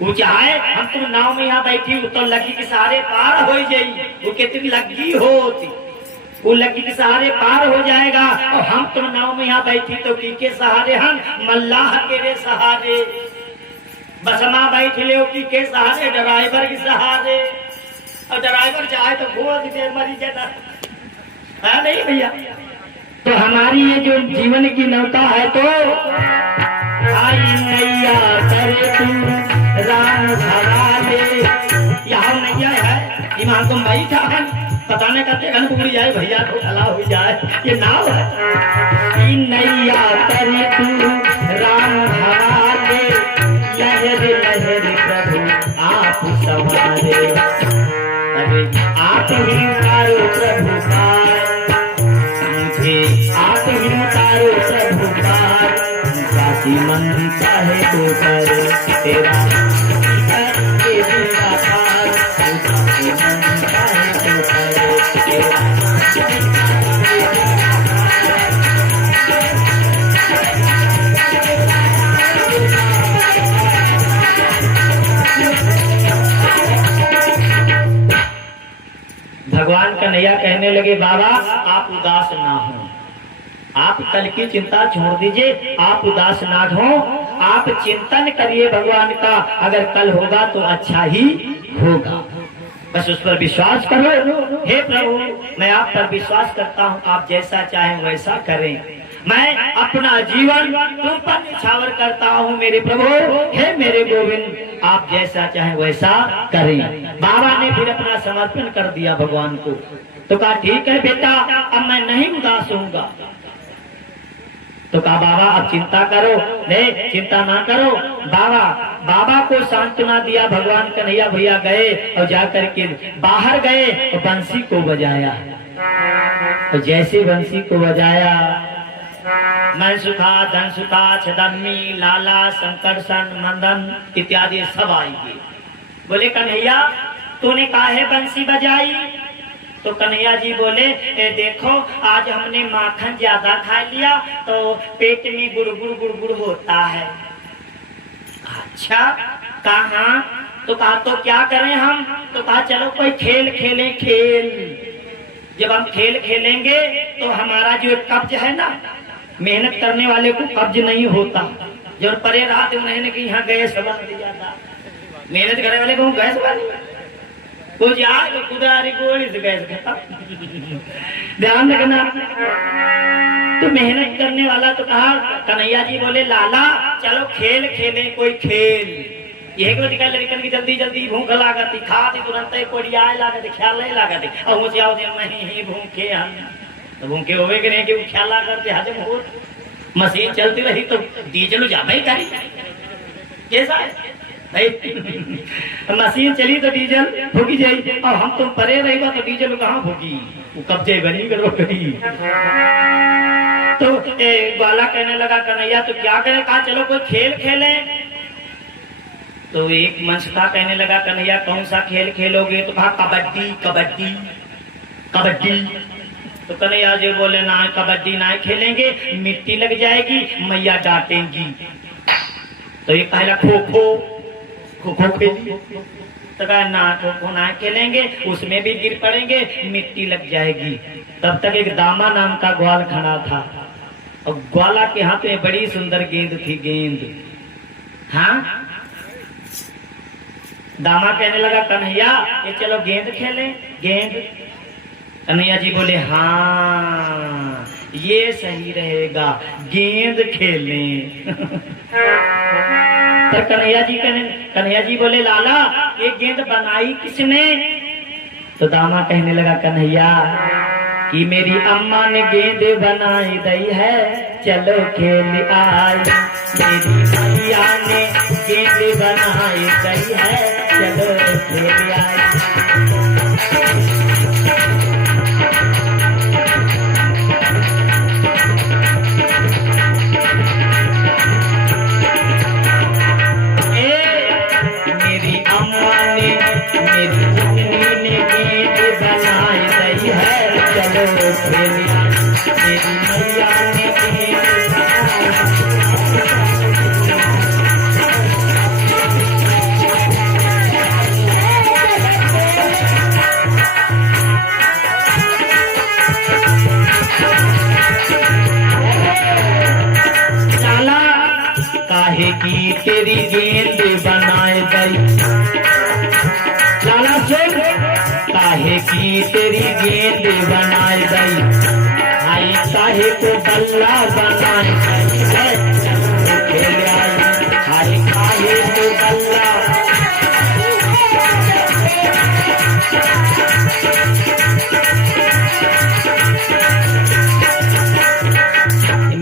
ऊंचा है हम तुम नाव में यहाँ बैठी तो लगी के सहारे पार हो जाई। वो कितनी लगी होती, वो लगी के सहारे पार हो जाएगा। और हम तुम नाव में यहाँ बैठी तो की के सहारे, हम मल्लाह तेरे सहारे। बस माँ बैठ ले की के सहारे, ड्राइवर के सहारे। और ड्राइवर चाहे तो बहुत देर मरी जाता है नहीं भैया। तो हमारी ये जो जीवन की नौका है, तो आई नैया करे तू राम भवाले। यहाँ नैया है, ईमान तुम बैठा है, पता नहीं करते घन उगड़ी जाए भैया तो भला हो जाए। ये नाव है। ई नैया करे तू राम भवाले, लहर लहर प्रभु आप संभाले। अरे आप ही उतारो प्रभु पार, मुझे आप ही उतारो प्रभु पार, दासी मन चाहे तो करे, तेरा करके बेड़ा पार, दासी मन चाहे तो करे, तेरा भगवान कन्हैया कहने लगे बाबा आप उदास ना हो, आप कल की चिंता छोड़ दीजिए, आप उदास ना हो, आप चिंतन करिए भगवान का। अगर कल होगा तो अच्छा ही होगा, बस उस पर विश्वास करो। हे प्रभु मैं आप पर विश्वास करता हूँ, आप जैसा चाहें वैसा करें। मैं अपना जीवन तुम पर निछावर करता हूँ मेरे प्रभु। हे मेरे गोविंद आप जैसा चाहें वैसा करें। बाबा ने फिर अपना समर्पण कर दिया भगवान को। तो कहा ठीक है बेटा अब मैं नहीं उदास होऊंगा। तो कहा बाबा अब चिंता करो, नहीं चिंता ना करो। बाबा को सांत्वना दिया भगवान कन्हैया। भैया गए और जाकर के बाहर गए और बंसी को बजाया। तो जैसे बंसी को बजाया, मन सुखा धन सुखा छदम्मी लाला संकर्षण मंदन इत्यादि सब आएंगे। बोले कन्हैया तूने काहे बंसी बजाई? तो कन्हैया जी बोले देखो आज हमने माखन ज्यादा खा लिया तो पेट में गुड़गुड़ गुड़गुड़ होता है। अच्छा कहा? तो कहा तो क्या करें हम? तो कहा चलो कोई खेल खेलें। खेल जब हम खेल खेलेंगे तो हमारा जो कब्ज है ना, मेहनत करने वाले को कब्ज नहीं होता। जब परे रात उन्होंने कि यहाँ गैस बन दिया था, मेहनत करने वाले को गैस बनी कुछ यार कुदारी गोली से गैस खत्म। ध्यान रखना। तो मेहनत करने वाला तो कहा कन्हैया जी बोले लाला चलो खेल खेले कोई खेल। यही को दिखा लड़कन की जल्दी जल्दी भूख लागती, खाती तुरंत कोई आए लागती, ख्याल नहीं लागती। और मुझे आओ दिन में ही भूखे हम तो भूखे होवे कि नहीं कि वो ख्याल करते हजम हो। मशीन चलती रही तो डीजल ज्यादा ही करी। कैसा है भाई? मशीन चली तो डीजल फूकी जाए और हम तुम परे रहेगा तो डीजल कहाँ फूकी, वो कब्जे बनी करो कहीं। तो बाला कहने लगा कन्हैया तो क्या करे? कहा चलो कोई खेल खेले। तो एक मंच था कहने लगा कन्हैया कौन सा खेल खेलोगे? तो कहा कबड्डी कबड्डी कबड्डी। तो कन्हैया जी बोले ना कबड्डी ना खेलेंगे, मिट्टी लग जाएगी, मैया डांटेंगी। तो ये कहला खो खो खो खो खेली। तो कहा नाक को ना खेलेंगे, उसमें भी गिर पड़ेंगे, मिट्टी लग जाएगी। तब तक एक दामा नाम का ग्वाल खड़ा था और ग्वाला के हाथ में बड़ी सुंदर गेंद थी, गेंद। हाँ, दामा कहने लगा कन्हैया ये चलो गेंद खेलें, गेंद। कन्हैया जी बोले हाँ ये सही रहेगा, गेंद खेलें। तो कन्हैया जी बोले लाला ये गेंद बनाई किसने? तो दामा कहने लगा कन्हैया कि मेरी अम्मा ने गेंद बनाई दई है, चलो खेल आई। मेरी मैया ने गेंद बनाई दई है, चलो खेल आई। मेरी अम्मा ने मेरी मम्मी ने गेंद बनाई दई है, चलो खेल आई। मेरी मैया ने गेंद काहे की तेरी गेंद बनाए दई, लाला सुन काहे की तेरी गेंद बनाए दई, आई काहे को बल्ला बनाए दई है, खेल आई। आई काहे को बल्ला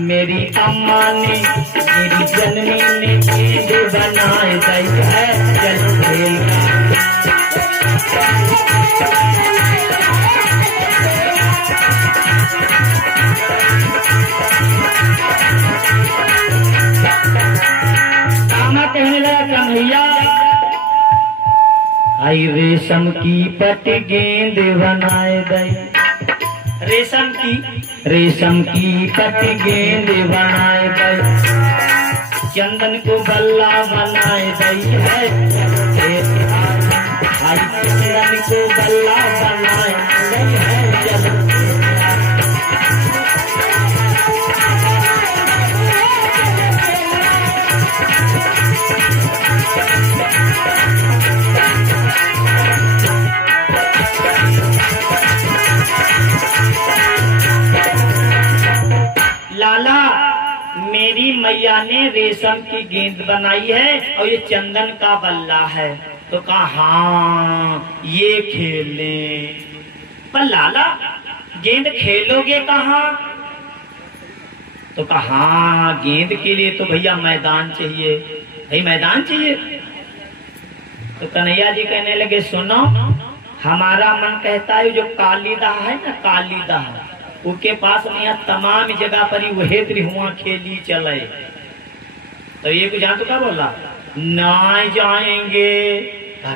मेरी अम्मा ने मेरी जननी ने गेंद बनाए दई है, चल खेल। दामा कहने लगा कन्हैया आई रेशम की पट्टी गेंद बनाए दई, रेशम की पट्टी गेंद बनाए दई, चंदन को बल्ला बनाए दई है, चंदन को बल्ला बनाए दई है। लाला मेरी मैया ने रेशम की गेंद बनाई है और ये चंदन का बल्ला है। तो कहा हाँ ये खेलने। पर लाला गेंद खेलोगे कहाँ? तो कहा हाँ गेंद के लिए तो भैया मैदान चाहिए, भाई मैदान चाहिए। तो कन्हैया जी कहने लगे सुनो हमारा मन कहता है जो कालीदा है ना, कालीदा उसके पास में यहाँ तमाम जगह पर ही वही त्रिहुआ खेली चले। तो ये कुछ जान तो क्या बोला ना जाएंगे,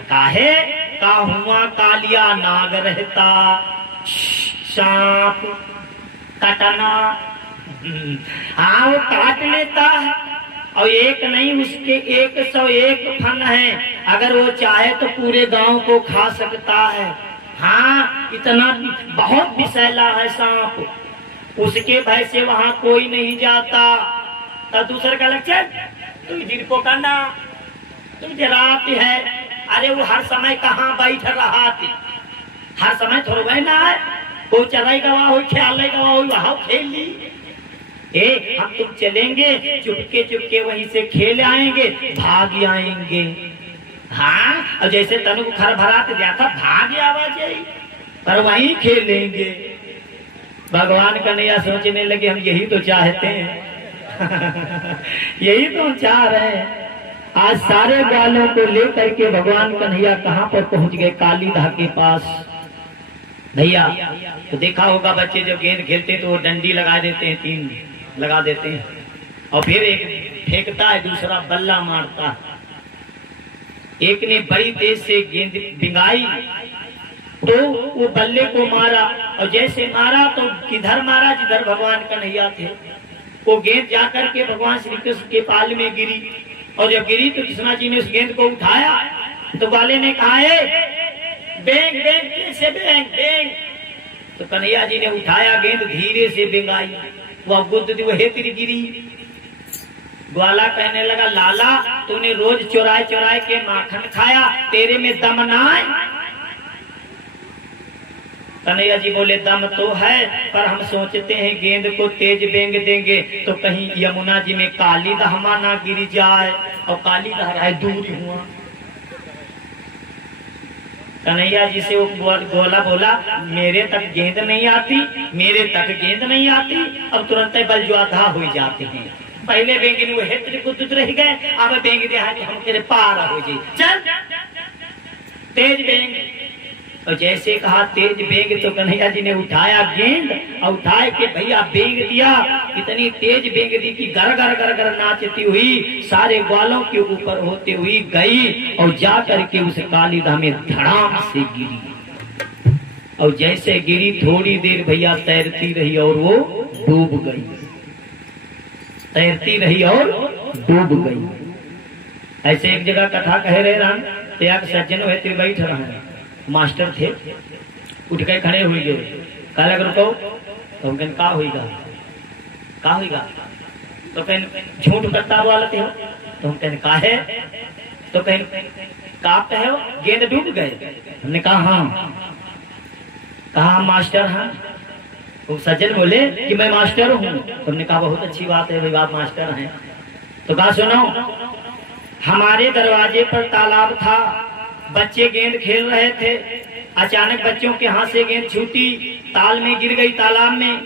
काहे का हुआ कालिया नाग रहता, सांप कटना, हाँ वो काट लेता है और एक नहीं उसके 101 फन है, अगर वो चाहे तो पूरे गांव को खा सकता है। हाँ इतना बहुत विषैला है सांप, उसके भय से वहां कोई नहीं जाता। तो दूसरे का लक्ष्य तुम जिनको करना तुम जराती है, अरे वो हर समय कहाँ बैठ रहा थी, हर समय थोड़ा ना है वो चलाई गवा हो ख्याल गवा हो वहां खेल ली। हम तुम चलेंगे चुपके चुपके वहीं से खेल आएंगे, भाग आएंगे। हाँ और जैसे तनु खर भरात जाता भाग आवाज आई पर वहीं खेलेंगे। भगवान कन्हैया सोचने लगे हम यही तो चाहते हैं यही तो चाह रहे हैं। आज सारे ग्वालों को लेकर के भगवान कन्हैया कहाँ पर पहुंच गए? कालीदा के पास। भैया तो देखा होगा बच्चे जब गेंद खेलते तो वो डंडी लगा देते हैं, 3 लगा देते हैं और फिर एक फेंकता है, दूसरा बल्ला मारता है। एक ने बड़ी तेज से गेंद बिंगाई तो वो बल्ले को मारा और जैसे मारा तो किधर मारा जिधर भगवान कन्हैया थे। वो गेंद जाकर के भगवान श्री कृष्ण के पाल में गिरी और जब गिरी तो कृष्णा जी ने उस गेंद को उठाया, तो ग्वाले ने कहा है बेंग बेंग कैसे बेंग बेंग। तो कन्हैया जी ने उठाया गेंद, धीरे से बेंगाई, वह गुद्द दी वह तेरी गिरी। ग्वाला कहने लगा लाला तूने रोज चुराए चुराए के माखन खाया, तेरे में दम ना है। कन्हैया जी बोले दम तो है, पर हम सोचते हैं गेंद को तेज बेंग देंगे तो कहीं यमुना जी में काली दहमा ना गिर जाए, और काली दहराए दूर हुआ। कन्हैया जी से वो गोला बोला मेरे तक गेंद नहीं आती, मेरे तक गेंद नहीं आती, अब तुरंत बल जो आधा हो जाते हैं। पहले बेंगे वो हेत्र कुछ रह गए, अब बेंग दे हम तेरे पार हो जी, चल तेज बेंग। और जैसे कहा तेज बेंग, तो कन्हैया जी ने उठाया गेंद और उठाए के भैया बेंग दिया। इतनी तेज बेंग दी कि गर गर गर गर नाचती हुई सारे ग्वालों के ऊपर होते हुई गई और जा करके उस कालीदा में धड़ाम से गिरी। और जैसे गिरी थोड़ी देर भैया तैरती रही और वो डूब गई, तैरती रही और डूब गई। ऐसे एक जगह कथा कह रहे राम, त्याग सज्जन हुए बैठ रहे, मास्टर थे, उठ के खड़े हुए गए, कहला रुको, तो हम का होगा का होगा, तो कहें झूठ करता वाला थे, तो हम कहने का है, तो कहें का कहे हो गेंद डूब गए। हमने कहा हाँ, कहा मास्टर हाँ। वो सज्जन बोले कि मैं मास्टर हूँ। तुमने कहा बहुत अच्छी बात है भाई, आप मास्टर हैं। तो कहा सुनो, हमारे दरवाजे पर तालाब था, बच्चे गेंद खेल रहे थे, अचानक बच्चों के हाथ से गेंद छूटी, ताल में गिर गई तालाब में।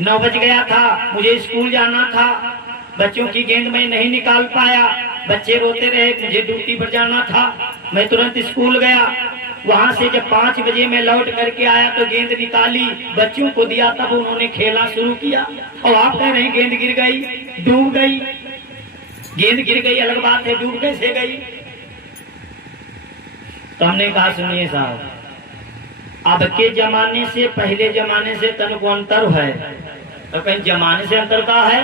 9 बज गया था, मुझे स्कूल जाना था, बच्चों की गेंद मैं नहीं निकाल पाया, बच्चे रोते रहे, मुझे ड्यूटी पर जाना था, मैं तुरंत स्कूल गया। वहां से जब 5 बजे मैं लौट करके आया तो गेंद निकाली, बच्चों को दिया, तब उन्होंने खेलना शुरू किया। और आप कह रहे हैं गेंद गिर गई, डूब गई। गेंद गिर गई अलग बात है, डूब कैसे गई। तो हमने कहा सुनिए साहब, अब के जमाने से पहले जमाने से तन को अंतर है। तो कहीं जमाने से अंतर का है,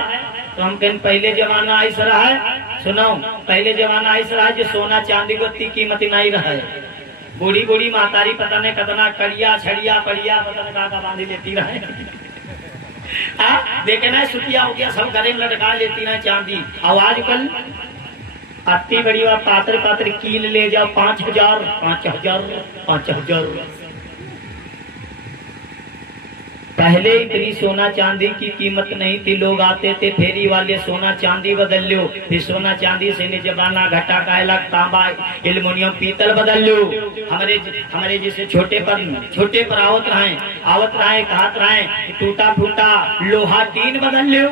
तो हम कहीं पहले जमाना ऐसा रहा है। सुनो, पहले जमाना ऐसा रहा जो सोना चांदी को इतनी कीमत नहीं रहा है। बूढ़ी बूढ़ी मातारी पता नहीं कितना कड़िया छड़िया पड़िया पता नहीं कहा बांधी लेती रहे। देखे ना सुतिया हो गया सब गले में लटका लेती ना चांदी। और आजकल अति बड़ी बात पात्र पात्र कील ले जाओ 5,000 5,000 5,000। पहले इतनी सोना चांदी की कीमत नहीं थी, लोग आते थे फेरी वाले सोना चांदी बदल लो, फिर सोना चांदी से ने जमाना घटा कायला तांबा एल्युमिनियम पीतल बदल लो। हमारे जैसे छोटे पर आवत रहे कहत रहे टूटा फूटा लोहा टीन बदल लो।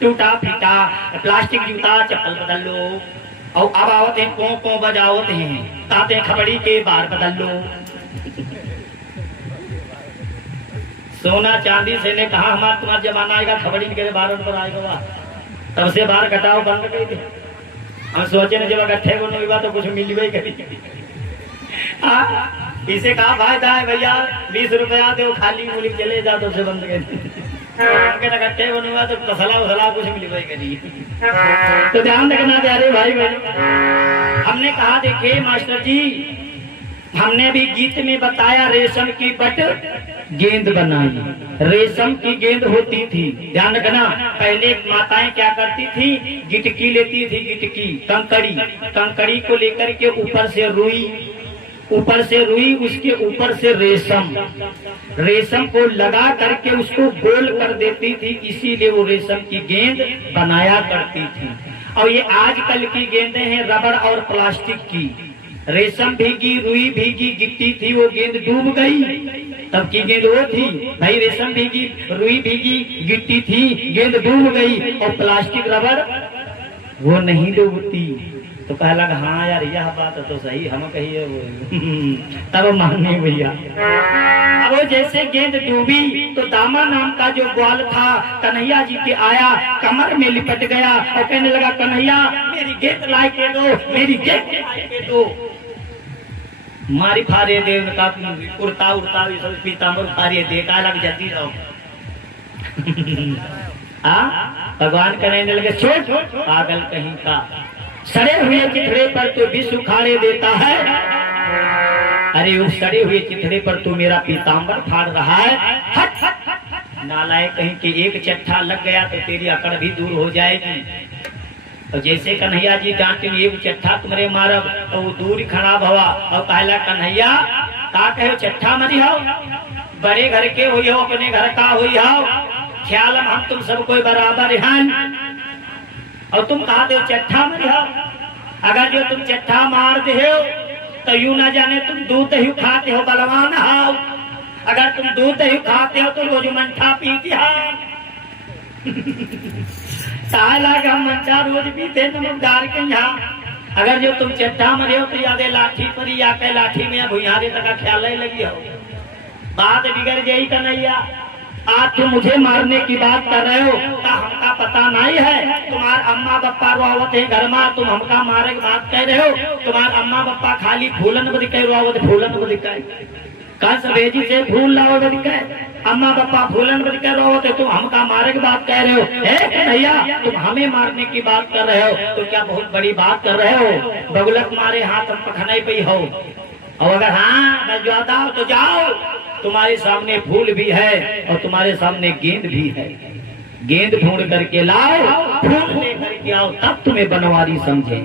टूटा फीटा प्लास्टिक जूता चप्पल बदल लो। और अब आवत है को बजावत हैं, ताते खबड़ी के बार बदल लो। सोना चांदी से ने कहा हमारा तुम्हारा जमाना आएगा, खबड़ी के बार पर आएगा, तब से बार कटाओ बंद कर दी। हम सोचे न जब इकट्ठे को नहीं हुआ तो कुछ मिल गई कभी। इसे कहा फायदा है भैया, 20 रुपया दो खाली मूली चले जा, तो उसे बंद कर दी। इकट्ठे को नहीं हुआ तो फसला कुछ मिल गई कभी। तो ध्यान रखना प्यारे भाई बहन। हमने कहा देखिए मास्टर जी, हमने भी गीत में बताया रेशम की बट गेंद बनाई। रेशम की गेंद होती थी, ध्यान रखना। पहले माताएं क्या करती थी, गिटकी लेती थी, गिटकी कंकड़ी को लेकर के ऊपर से रुई उसके ऊपर से रेशम को लगा करके उसको गोल कर देती थी, इसीलिए वो रेशम की गेंद बनाया करती थी। और ये आजकल की गेंदें हैं रबड़ और प्लास्टिक की। रेशम भीगी, रुई भीगी, गिट्टी थी, वो गेंद डूब गई। तब की गेंद वो थी भाई, रेशम भीगी, रुई भीगी, गिट्टी थी, गेंद डूब गई। और प्लास्टिक रबड़ वो नहीं डूबती। तो कह लगा हाँ यार यह बात तो सही, हम कहिए वो तब मानने भैया। अब वो जैसे गेंद डूबी तो दामा नाम का जो ग्वाल था कन्हैया जी के आया, कमर में लिपट गया और कहने लगा कन्हैया मेरी गेंद ला के दो, मेरी गेंद ला के दो। मारी फारे देव का कुर्ता उड़ता पीताम्बर फारे दे का लग जल्दी रहो। भगवान कहने लगे छोड़ पागल कहीं का, सड़े हुए चिथड़े पर तू विष उखाड़े देता है। अरे उस सड़े हुए चिथड़े पर तू मेरा पीताम्बर फाड़ रहा है। हट हट हट नालायक कहीं कि एक चट्टा लग गया तो तेरी अकड़ भी दूर हो जाएगी। तो जैसे कन्हैया जी डांटे एक चट्टा तुम्हारे मारब तो वो दूर खराब हवा और कहला कन्हैया का कहो चट्टा मरी हो, बड़े घर के हुई हो, अपने घर का हुई हो, ख्याल हम तुम सब कोई बराबर हैं और तुम कहा दो चट्टा मरी हो। अगर जो तुम चट्टा मार दे हो तो यूं ना जाने तुम दूध ही खाते हो बलवान हो, अगर तुम दूध ही खाते हो तो रोज मंठा पीती हो। हम मंठा रोज पीते नमकदार के यहाँ। अगर जो तुम चट्टा मरे हो तो यादे लाठी पर ही आके लाठी में भुइयारे तक ख्याल ही लगी हो। बात बिगड़ गई कन्हैया। आज तुम मुझे मारने की बात कर रहे हो का हमका पता नहीं है। तुम्हारे अम्मा बप्पा रोवत है घर में, तुम हमका मारे की बात कह रहे हो। तुम्हारे अम्मा बप्पा खाली फूलन बदिके रोवत, फूलन बदिके कस भेजी से फूल लाओ बदिके, अम्मा बप्पा फूलन बदिके रोवत है, तुम हमका मारे की बात कह रहे हो। भैया तुम हमें मारने की बात कर रहे हो तो क्या बहुत बड़ी बात कर रहे हो। बगुलक मारे हाथ हम पखने पे हो और अगर हाँ मैं ज्यादा हो तो जाओ, तुम्हारे सामने फूल भी है और तुम्हारे सामने गेंद भी है। गेंद ढूंढ करके लाओ, फूल लेकर के आओ, तब तुम्हें बनवारी समझे।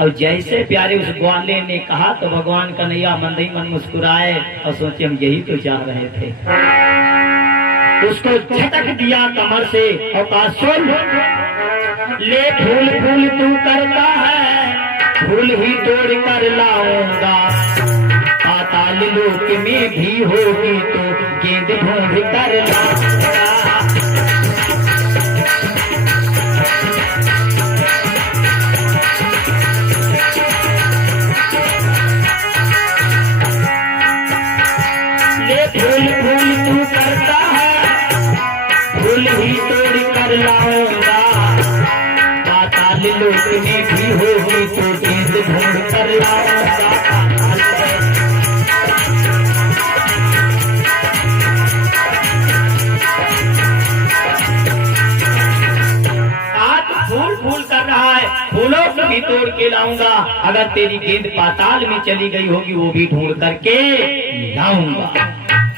और जैसे प्यारे उस ग्वाले ने कहा तो भगवान कन्हैया मन ही मन मुस्कुराए और सोचे हम यही तो चाह रहे थे। उसको झटक दिया कमर से और कहा सुन ले फूल फूल तू करता है, फूल ही तोड़ कर लाऊंगा। पाताल लोक में भी होगी तो गेंद ढूंढ कर लाऊंगा। ले फूल फूल तू करता है, फूल ही तोड़ कर लाऊंगा। पाताल लोक में भी होगी तो गेंद ढूंढ कर लाऊंगा। फूलों को भी तोड़ के लाऊंगा, अगर तेरी गेंद पाताल में चली गई होगी वो भी ढूंढ करके लाऊंगा।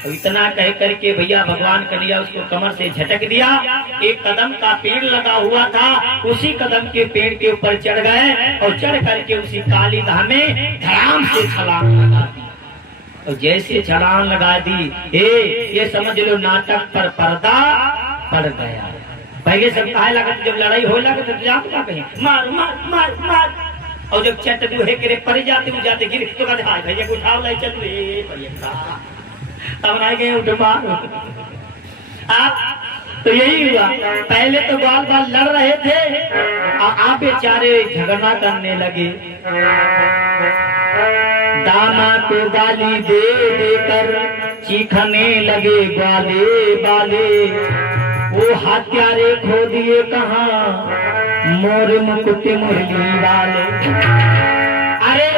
तो इतना कह करके भैया भगवान कन्हैया उसको कमर से झटक दिया। एक कदम का पेड़ लगा हुआ था, उसी कदम के पेड़ के ऊपर चढ़ गए और चढ़ करके उसी काली धाम में धड़ाम से छलांग लगा दी। और जैसे छलांग लगा दी ये समझ लो नाटक पर पर्दा पड़ गया। पहले सब कहा लगा जब लड़ाई हो लगा तो जात का कहीं मार मार मार मार, और जब चट दूहे के पड़ जाते हो जाते गिर तो कहते हां भैया उठाओ ले चल रे भैया तब ना गए उठ मार। तो यही हुआ, पहले तो बाल बाल लड़ रहे थे और आप बेचारे झगड़ा करने लगे। दाना को गाली दे देकर चीखने लगे ग्वाले बाले। वो हत्यारे खो दिए कहाँ मोर मुकुट मुरली वाले। अरे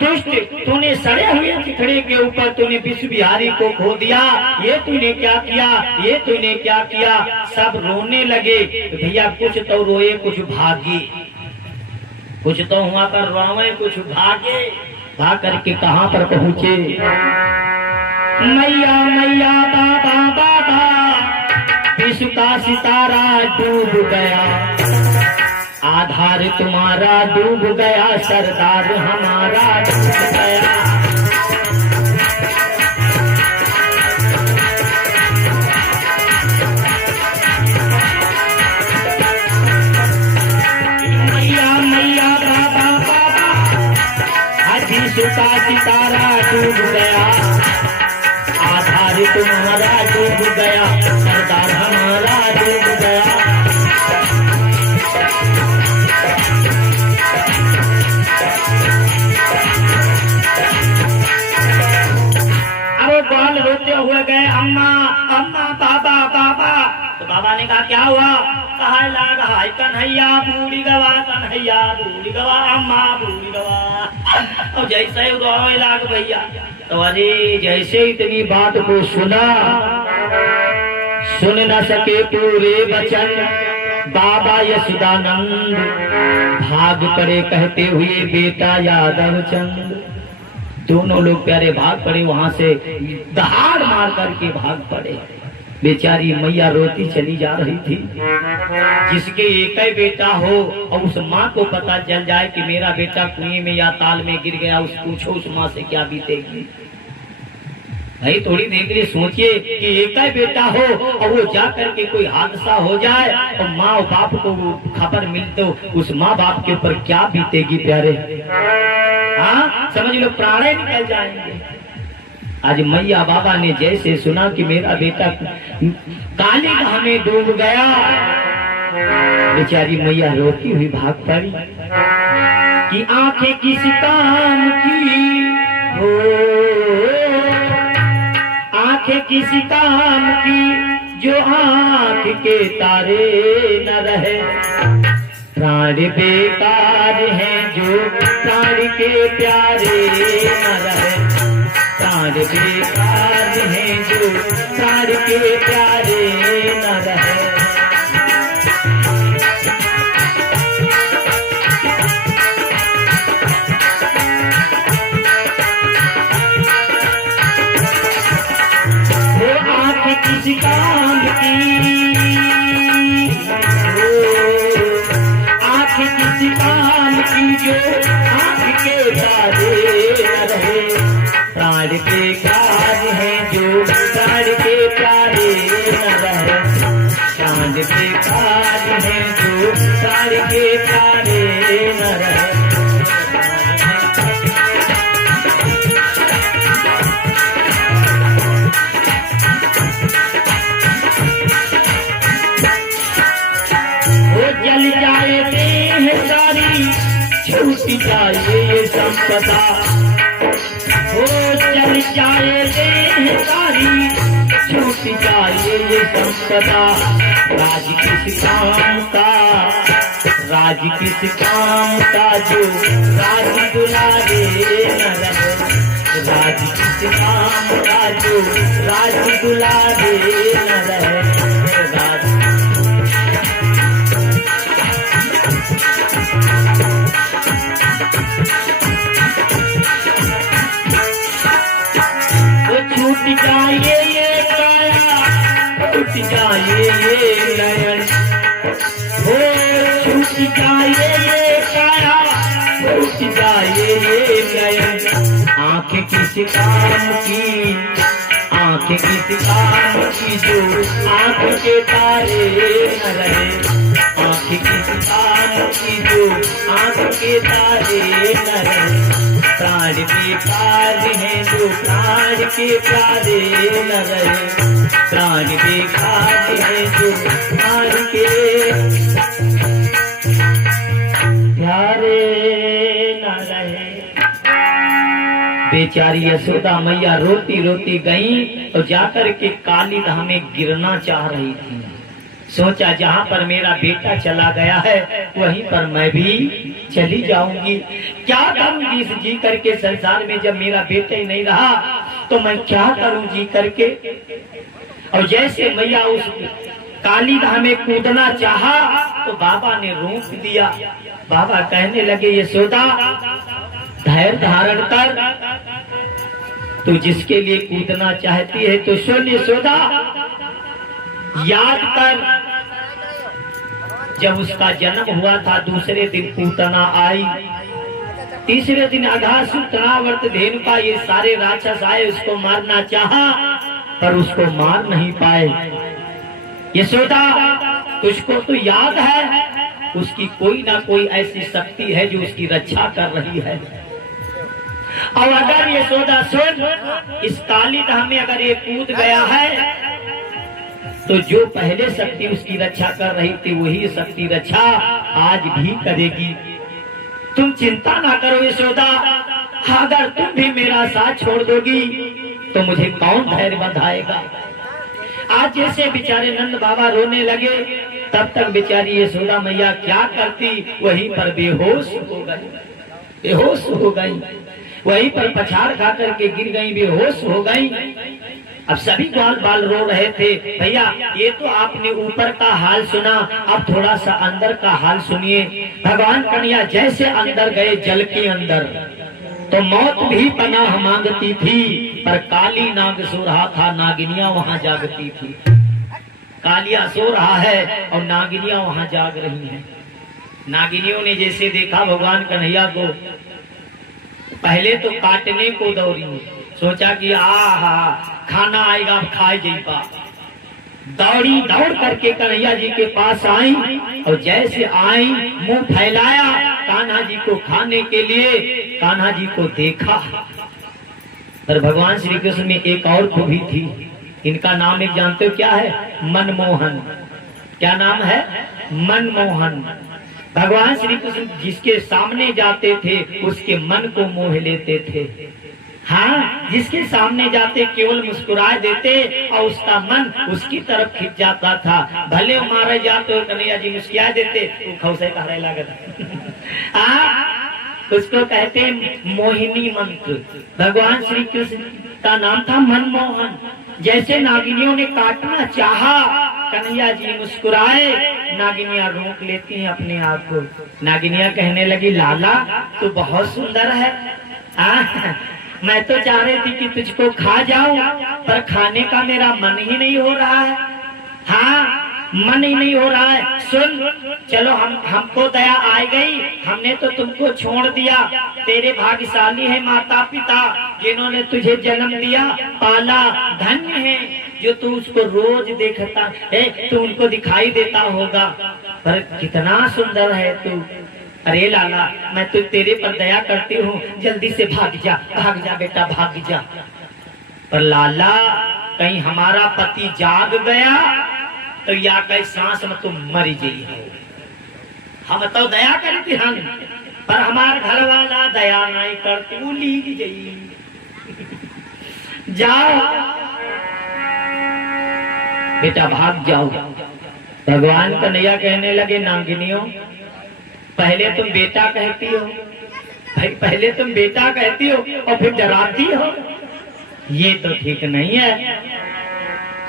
दुष्ट तूने सड़े हुए चिथड़े के ऊपर तूने विश्व बिहारी को खो दिया, ये तूने क्या किया, ये तूने क्या किया। सब रोने लगे। भैया कुछ तो रोए कुछ भागे, कुछ तो हुआ पर रोवे कुछ भागे। भाग करके कहाँ पर पहुँचे। मैया मैया बाबा बाबा विश्व का सितारा डूब गया, आधार तुम्हारा डूब गया, सरदार हमारा डूब गया। मैया मैया बाबा बाबा विश्व का सितारा डूब गया, आधार तुम्हारा डूब गया, सरदार हमारा डूब गया। अब बाल रोते हुए गए अम्मा अम्मा बाबा बाबा। तो बाबा ने कहा क्या हुआ। कहा लाग हाय कन्हैया बूढ़ी गवा, कन्हैया बूढ़ी गवा, अम्मा बूढ़ी गवा। और जैसे रोए लाग भैया तो अरे जैसे इतनी बात को सुना, सुन न सके पूरे वचन बाबा यशोदानंद भाग पड़े कहते हुए बेटा यादव चंद। दोनों लोग प्यारे भाग पड़े, वहां से दहाड़ मार करके भाग पड़े। बेचारी मैया रोती चली जा रही थी। जिसके एक ही बेटा हो और उस माँ को पता चल जाए कि मेरा बेटा कुएं में या ताल में गिर गया, उस पूछो उस माँ से क्या बीतेगी। नहीं, थोड़ी देर के लिए सोचिए कि एक ही बेटा हो और वो जा करके कोई हादसा हो जाए और माँ और बाप को खबर मिल तो उस माँ बाप के ऊपर क्या बीतेगी प्यारे। हाँ, समझ लो, प्राण ही निकल जाएंगे। आज मैया बाबा ने जैसे सुना कि मेरा बेटा काली गाह में डूब गया, बेचारी मैया रोती हुई भाग पड़ी कि आंखें किस काम की हो, आंखें किसी काम की जो आंख के तारे न रहे। प्राण बेकार है जो प्राण के प्यारे न रहे। प्राण बेकार है जो प्राण के प्यारे न रहे। किसी काम की आँख किसी काम की जो आँख के तारे न रहे। प्राण बेकार है जो प्राण के प्यारे न रहे। प्राण बेकार है जो प्राण के प्यारे न रहे। जल जाए देह सारी छूट जाए ये संपदा। हो जल जाए देह सारी छूट जाए ये संपदा। राज किस काम का, राज किस काम का जो राज दुलारे न रहे। राज किस काम का जो राज दुलारे न रहे। छूट जाए ये काया, छूट जाए ये नयन। हो छूट जाए ये काया, छूट जाए ये नयन। आँख किस काम की, आँख किस काम की जो आँख के तारे न रहे। आँख किस काम की जो आँख के तारे न रहे। प्राण बेकार है जो प्राण के प्यारे न रहे। प्राण बेकार है जो प्राण के प्यारे न रहे। बेचारी यशोदा मैया रोती रोती गई और जाकर के काली धाम में गिरना चाह रही थी। सोचा जहाँ पर मेरा बेटा चला गया है वहीं पर मैं भी चली जाऊंगी। क्या करूंगी इस जी करके संसार में, जब मेरा बेटा ही नहीं रहा तो मैं क्या करूं जी करके। और जैसे मैया उस काली धाम में कूदना चाहा तो बाबा ने रोक दिया। बाबा कहने लगे यशोदा धैर्य धारण कर, तू जिसके लिए कूदना चाहती है तो सुन यशोदा, याद कर जब उसका जन्म हुआ था दूसरे दिन पूतना आई, तीसरे दिन अघासुर तनावर्त धेनु का ये सारे राक्षस आए, उसको मारना चाहा पर उसको मार नहीं पाए। यशोदा तुझको तो याद है उसकी कोई ना कोई ऐसी शक्ति है जो उसकी रक्षा कर रही है। और अगर यशोदा सुन, इस काली धाम में अगर ये कूद गया है तो जो पहले शक्ति उसकी रक्षा कर रही थी वही शक्ति रक्षा आज भी करेगी। तुम चिंता ना करो यशोदा, अगर तुम भी मेरा साथ छोड़ दोगी तो मुझे कौन धैर्य बंधाएगा। आज जैसे बेचारे नंद बाबा रोने लगे तब तक बेचारी यशोदा मैया क्या करती, वहीं पर बेहोश हो गई, बेहोश हो गई, वहीं पर पछाड़ खा करके गिर गई, बेहोश हो गई। अब सभी ग्वाल बाल रो रहे थे। भैया ये तो आपने ऊपर का हाल सुना, अब थोड़ा सा अंदर का हाल सुनिए। भगवान कन्हैया जैसे अंदर गए जल के अंदर, तो मौत भी पनाह मांगती थी, पर काली नाग सो रहा था, नागिनियां वहां जागती थी। कालिया सो रहा है और नागिनियां वहां जाग रही हैं। नागिनियों ने जैसे देखा भगवान कन्हैया को, पहले तो काटने को दौड़ी, सोचा कि आहा खाना आएगा, अब खाए जाइबा। दौड़ी, दौड़ करके कन्हैया जी के पास आई और जैसे आई मुंह फैलाया कान्हा जी को खाने के लिए। कान्हा जी को देखा, पर भगवान श्री कृष्ण में एक और खूबी थी। इनका नाम एक जानते हो क्या है? मनमोहन। क्या नाम है? मनमोहन। भगवान श्री कृष्ण जिसके सामने जाते थे उसके मन को मोह लेते थे। हाँ, जिसके सामने जाते केवल मुस्कुरा देते और उसका मन उसकी तरफ खिंच जाता था। भले मारे जाते और कन्हैया जी मुस्कुरा देते, वो खौसे कहने लगा। उसको कहते मोहिनी मंत्र। भगवान श्री कृष्ण का नाम था मनमोहन। जैसे नागिनियों ने काटना चाहा, कन्हैया जी मुस्कुराए, नागिनियां रोक लेती हैं अपने आप को। नागिनियां कहने लगी, लाला तू बहुत सुंदर है। मैं तो चाह रही थी कि तुझको खा जाऊं, पर खाने का मेरा मन ही नहीं हो रहा है। हाँ, मन ही नहीं हो रहा है। सुन, चलो हमको दया आ गई, हमने तो तुमको छोड़ दिया। तेरे भाग्यशाली है माता पिता जिन्होंने तुझे जन्म दिया, पाला, धन्य है जो तू उसको रोज देखता है, तू उनको दिखाई देता होगा। पर कितना सुंदर है तू। अरे लाला, मैं तो तेरे पर दया करती हूँ, जल्दी से भाग जा बेटा, भाग जा। पर लाला, कहीं हमारा पति जाग गया तो या कहीं सांस में तुम मरी जाइए। हम तो दया करती हम, पर हमार घर वाला दया नहीं करती, वो लीग जाइए। जाओ बेटा, भाग जाओ। भगवान कन्हैया कहने लगे, नागिनियों पहले तुम बेटा कहती हो, पहले तुम बेटा कहती हो और फिर डराती हो, ये तो ठीक नहीं है।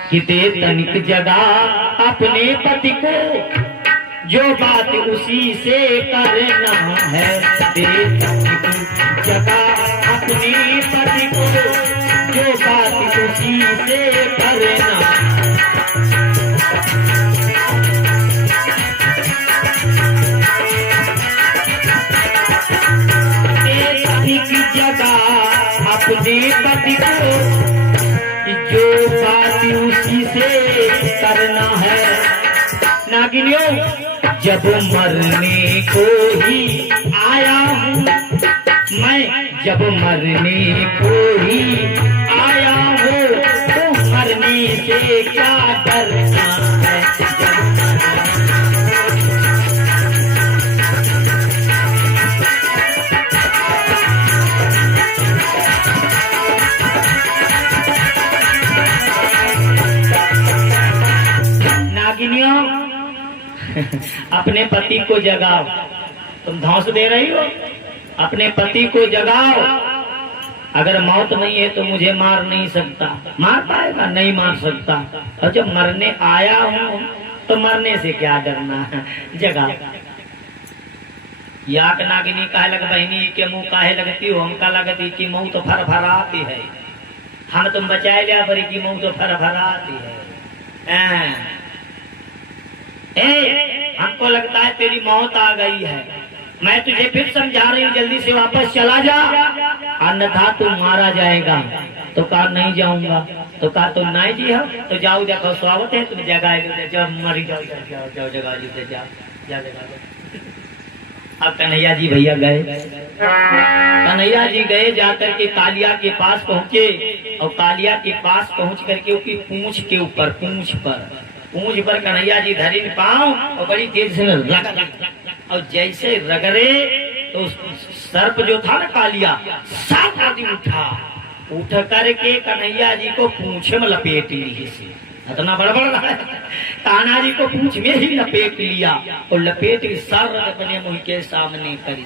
कि दे तनिक जगह अपने पति को, जो बात उसी से करना है। दे तनिक जगह अपने पति को, जो बात उसी से करना। जगह अपने पति को, जो बात उसी से करना है। नागिनियों, जब मरने को ही आया हूँ मैं, जब मरने को ही आया हूँ, तो मरने से क्या डरना है। अपने पति को जगाओ। तुम धौंस दे रही हो, अपने पति को जगाओ। अगर मौत नहीं है तो मुझे मार नहीं सकता। मार पाएगा? नहीं मार सकता। और जब मरने आया हूँ तो मरने से क्या डरना है, जगाओ। याक नागिनी काहे लग बहनी के मुंह काहे लगती हो, हमका लगती कि मुंह तो फर फराती है। हम तुम बचाए लिया बड़ी की मुंह तो फर फराती है। हमको लगता है तेरी मौत आ गई है। मैं तुझे फिर समझा रही हूँ, जल्दी से वापस चला जा, अन्यथा तू मारा जाएगा। तो कहा नहीं जाऊंगा। तो कहा तुम नहीं जी हो तो जाओ, देखो स्वागत है, तुम जगह जब मरी जाओ, जाओ जाओ जगह जी, जा जगह। अब कन्हैया जी भैया गए, कन्हैया जी गए, जाकर के कालिया के पास पहुंचे और कालिया के पास पहुंच करके उसकी पूंछ के ऊपर, पूंछ पर कन्हैया जी धरी पांव और बड़ी तेज से रगड़, और जैसे रगड़े तो सर्प जो था ना कालिया, सात आदमी उठ करके कन्हैया जी को पूंछ में लपेट ली। इतना बड़बड़ रहा है, कान्हा जी को पूंछ में ही लपेट लिया और लपेट सर अपने मुंह के सामने करी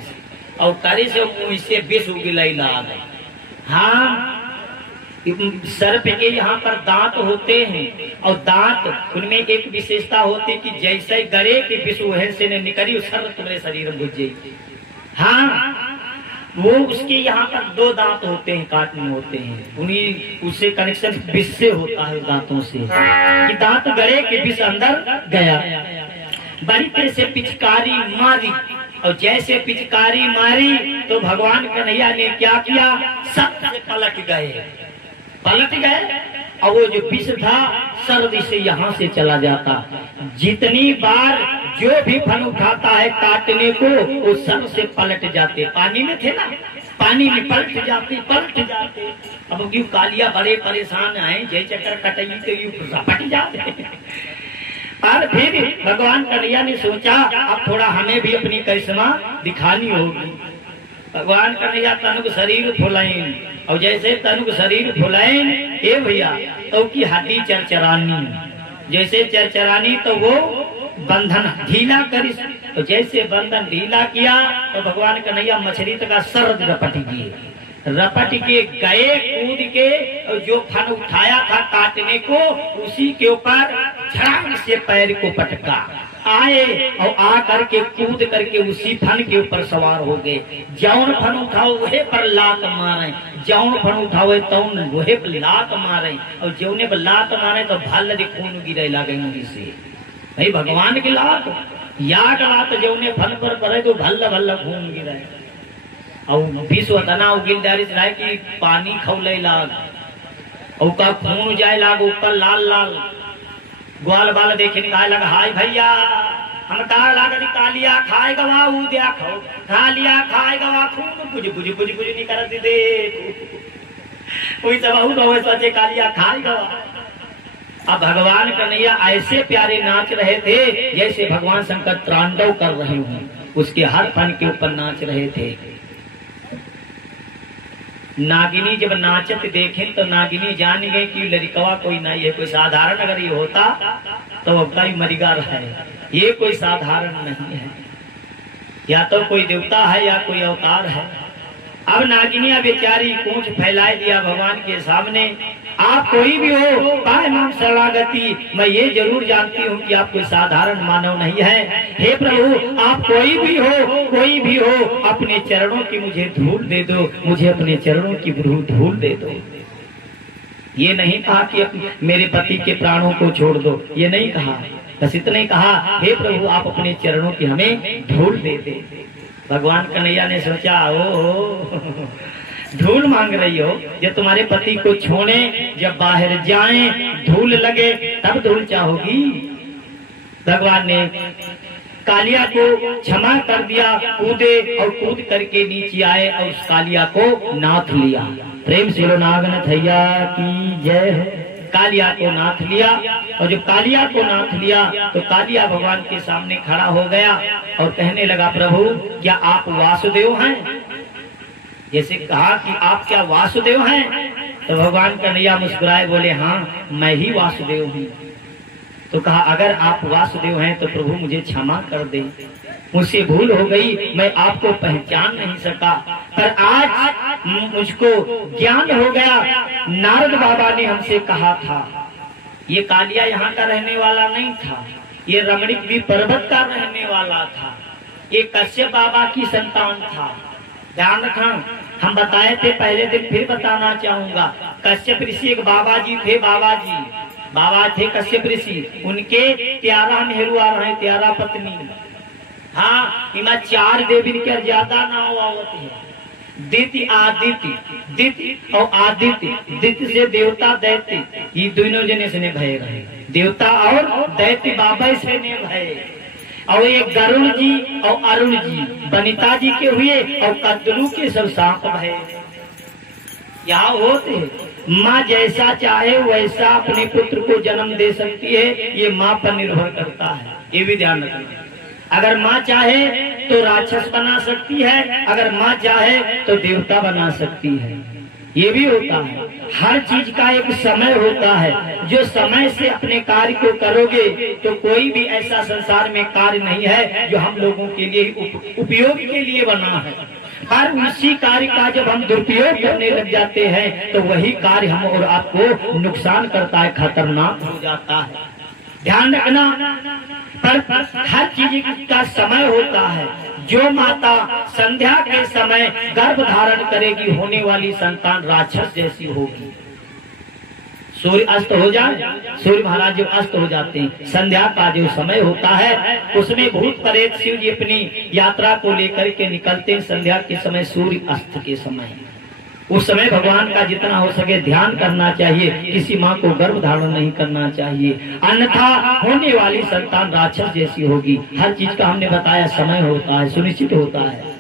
और करी से मुंह से विष उगलाई ला गई। हाँ, सर्प के यहाँ पर दांत होते हैं और दांत उनमें एक विशेषता होती है कि जैसे गरे की विष वह से न निकली सर्प तुम्हारे शरीर में घुस जाएगी। हाँ, वो उसके यहाँ पर 2 दांत होते हैं, काटने होते हैं, उन्हीं उससे कनेक्शन विष से होता है, दांतों से कि दांत गरे के विष अंदर गया। बड़ी तरह से पिचकारी मारी और जैसे पिचकारी मारी तो भगवान कन्हैया ने क्या किया, सब पलट गए और वो जो विष था सर्दी से यहाँ से चला जाता। जितनी बार जो भी फल उठाता है काटने को वो सर से पलट जाते। पानी में थे ना, पानी में पलट जाते। अब क्यों कालिया बड़े परेशान आए, जय चक्कर कटई तो यूं रपट जाते। और फिर भगवान कन्हैया ने सोचा अब थोड़ा हमें भी अपनी करिश्मा दिखानी होगी। भगवान कन्हैया तनुक शरीर फुलाइन और जैसे तनुक शरीर फुलाइन ए भैया तो की हड्डी चरचरानी, जैसे चरचरानी तो वो बंधन ढीला करी, तो जैसे बंधन ढीला किया तो भगवान कन्हैया मछली का सर रपट के गए कूद के और जो फन उठाया था काटने को उसी के ऊपर झड़ाम से पैर को पटका आए और आ करके कूद करके उसी फन के ऊपर सवार हो गए। जौन फन उठाओ वही पर लात मारे, जौन फन उठाओ तौन वही पर लात मारे और जौने पर लात मारे तो भल खून गिरे लगे मुंह से। भाई भगवान की लात याद लात जौने फन पर पड़े तो भल्ल भल्ल खून गिरे और विश्व तना गिरदारी चलाए कि पानी खौले लाग और का खून जाए लाग ऊपर लाल लाल ग्वाल बाल देखे निकाय लगा हाय भैया हम का लाग कालिया खाए गवा उद्या खाओ कालिया खाए गवा खून बुझ नहीं करत दे कोई सब बहुत सचे कालिया खाए गवा। अब भगवान कन्हैया ऐसे प्यारे नाच रहे थे जैसे भगवान शंकर तांडव कर रहे हों, उसके हर फन के ऊपर नाच रहे थे। नागिनी जब नाचत देखें तो नागिनी जान गए कि लड़कवा कोई नहीं है, कोई साधारण अगर ये होता तो अब कई मरिगर है, ये कोई साधारण नहीं है, या तो कोई देवता है या कोई अवतार है। अब नागिनिया बेचारी पूंछ फैलाए दिया भगवान के सामने, आप कोई भी हो पाए माम शरणागति, मैं ये जरूर जानती हूँ कि आप कोई साधारण मानव नहीं है। हे प्रभु आप कोई भी हो अपने चरणों की मुझे धूल दे दो, मुझे अपने चरणों की धूल दे दो। ये नहीं कहा कि मेरे पति के प्राणों को छोड़ दो, ये नहीं कहा, बस इतना ही कहा हे प्रभु आप अपने चरणों की हमें धूल दे दे। भगवान कन्हैया ने सोचा ओ धूल मांग रही हो, जब तुम्हारे पति को छोड़े जब बाहर जाएं धूल लगे तब धूल चाहोगी। भगवान ने कालिया को क्षमा कर दिया, कूदे और कूद करके नीचे आए और उस कालिया को नाथ लिया। प्रेम से बोलो नागनाथ भैया की जय। कालिया को नाथ लिया और जब कालिया को नाथ लिया तो कालिया भगवान के सामने खड़ा हो गया और कहने लगा प्रभु क्या आप वासुदेव हैं? जैसे कहा कि आप क्या वासुदेव हैं? तो भगवान कन्हैया मुस्कुराए बोले हाँ मैं ही वासुदेव हूँ। तो कहा अगर आप वासुदेव हैं तो प्रभु मुझे क्षमा कर दे, मुझसे भूल हो गई, मैं आपको पहचान नहीं सका, पर आज मुझको ज्ञान हो गया। नारद बाबा ने हमसे कहा था ये कालिया यहाँ का रहने वाला नहीं था, ये रमणीक पर्वत का रहने वाला था, ये कश्यप बाबा की संतान था। ध्यान रखना, हम बताए थे पहले दिन, फिर बताना चाहूंगा। कश्यप ऋषि एक बाबा जी थे, बाबा थे कश्यप ऋषि, उनके 13 मेहरू आ रहे, 13 पत्नी। हाँ इमा 4 देवी के ज्यादा नाव आवत है, दिति आदित्य और आदित्य, दित्य से देवता दैत्य, ये दोनों जने से ने भय रहे, देवता और दैत्य बाबा से ने भय। और ये गरुण जी और अरुण जी बनिता जी के हुए और कद्दू के सब सांप है। यहाँ होते माँ जैसा चाहे वैसा अपने पुत्र को जन्म दे सकती है, ये माँ पर निर्भर करता है, ये भी ध्यान रखना। अगर माँ चाहे तो राक्षस बना सकती है, अगर माँ चाहे तो देवता बना सकती है, ये भी होता है। हर चीज का एक समय होता है, जो समय से अपने कार्य को करोगे तो कोई भी ऐसा संसार में कार्य नहीं है जो हम लोगों के लिए उपयोग के लिए बना है। पर उसी कार्य का जब हम दुरुपयोग करने लग जाते हैं तो वही कार्य हम और आपको नुकसान करता है, खतरनाक हो जाता है। ध्यान रखना, पर हर चीज का समय होता है। जो माता संध्या के समय गर्भ धारण करेगी, होने वाली संतान राक्षस जैसी होगी। सूर्य अस्त हो जाए, सूर्य महाराज जब अस्त हो जाते हैं, संध्या का जो समय होता है उसमें भूत प्रेत शिव जी अपनी यात्रा को लेकर के निकलते हैं। संध्या के समय, सूर्य अस्त के समय, उस समय भगवान का जितना हो सके ध्यान करना चाहिए। किसी माँ को गर्भ धारण नहीं करना चाहिए, अन्यथा होने वाली संतान राक्षस जैसी होगी। हर चीज का हमने बताया समय होता है, सुनिश्चित होता है,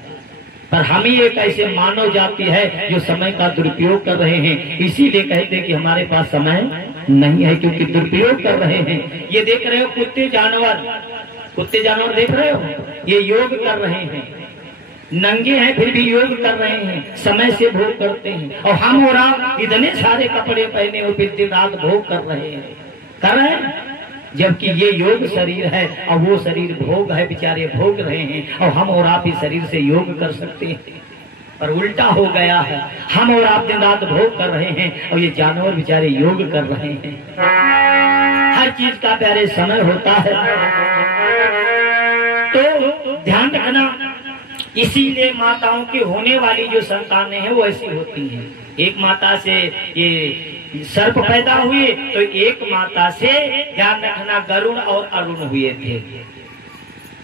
पर हम ही एक ऐसे मानव जाति है जो समय का दुरुपयोग कर रहे हैं। इसीलिए कहते हैं कि हमारे पास समय नहीं है, क्योंकि दुरुपयोग कर रहे हैं। ये देख रहे हो कुत्ते जानवर देख रहे हो, ये योग कर रहे हैं, नंगे हैं फिर भी योग कर रहे हैं, समय से भोग करते हैं। और हम और आप इतने सारे कपड़े पहने और फिर दिन रात भोग कर रहे हैं, जबकि ये योग शरीर है और वो शरीर भोग है, बेचारे भोग रहे हैं। और हम और आप इस शरीर से योग कर सकते हैं, पर उल्टा हो गया है। हम और आप दिन रात भोग कर रहे हैं और ये जानवर बेचारे योग कर रहे हैं। हर चीज का प्यारे समय होता है, तो ध्यान रखना। इसीलिए माताओं की होने वाली जो संतानें हैं वो ऐसी होती हैं। एक माता से ये सर्प पैदा हुए तो एक माता से ध्यान रखना गरुण और अरुण हुए थे।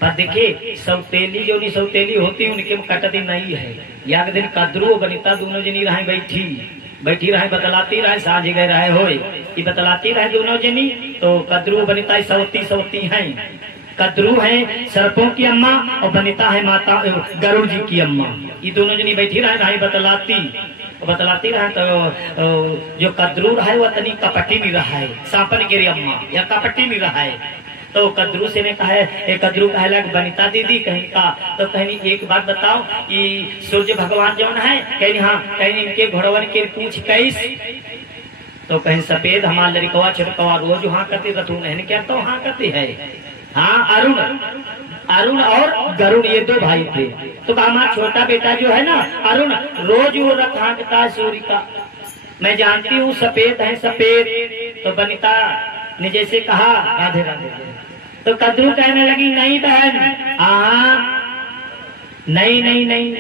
पर देखिए सौतेली जो नहीं सौतेली होती उनके कटती नहीं है। या दिन कद्रू बनिता दोनों जनी रहे बैठी रहे बतलाती रहे, साझ गए रहे हो बतलाती रहे दोनों जनी। तो कद्रू बनिता सौती हैं। कद्रू है सर्पों की अम्मा और बनिता है माता गरुड़ जी की अम्मा। ये दोनों जनी बैठी रहे बतलाती रहे। तो जो कद्रू रहा है वो तनी कपटी नहीं रहा है, सांपन गिरी अम्मा या कपटी नहीं रहा है। तो कद्रू से ने कहा है, कद्रू कहा बनिता दीदी कहीं का, तो कहीं एक बात बताओ कि सूर्य भगवान जौन है, कहीं हाँ कहीं इनके घोड़वन के पूछ कैस, तो कहीं सफेद हमारा लड़कवा छिड़कवा रोज हाँ करते रथू नहीं क्या, तो हाँ करते है। हाँ अरुण और गरुड़ ये दो भाई थे। तो हमारा छोटा बेटा जो है ना अरुण, रोज वो रथ हाँकता है सूर्य का। मैं जानती हूँ सफेद है सफेद। तो बनिता ने जैसे कहा राधे राधे, तो कद्रू कहने लगी नहीं बहन, नहीं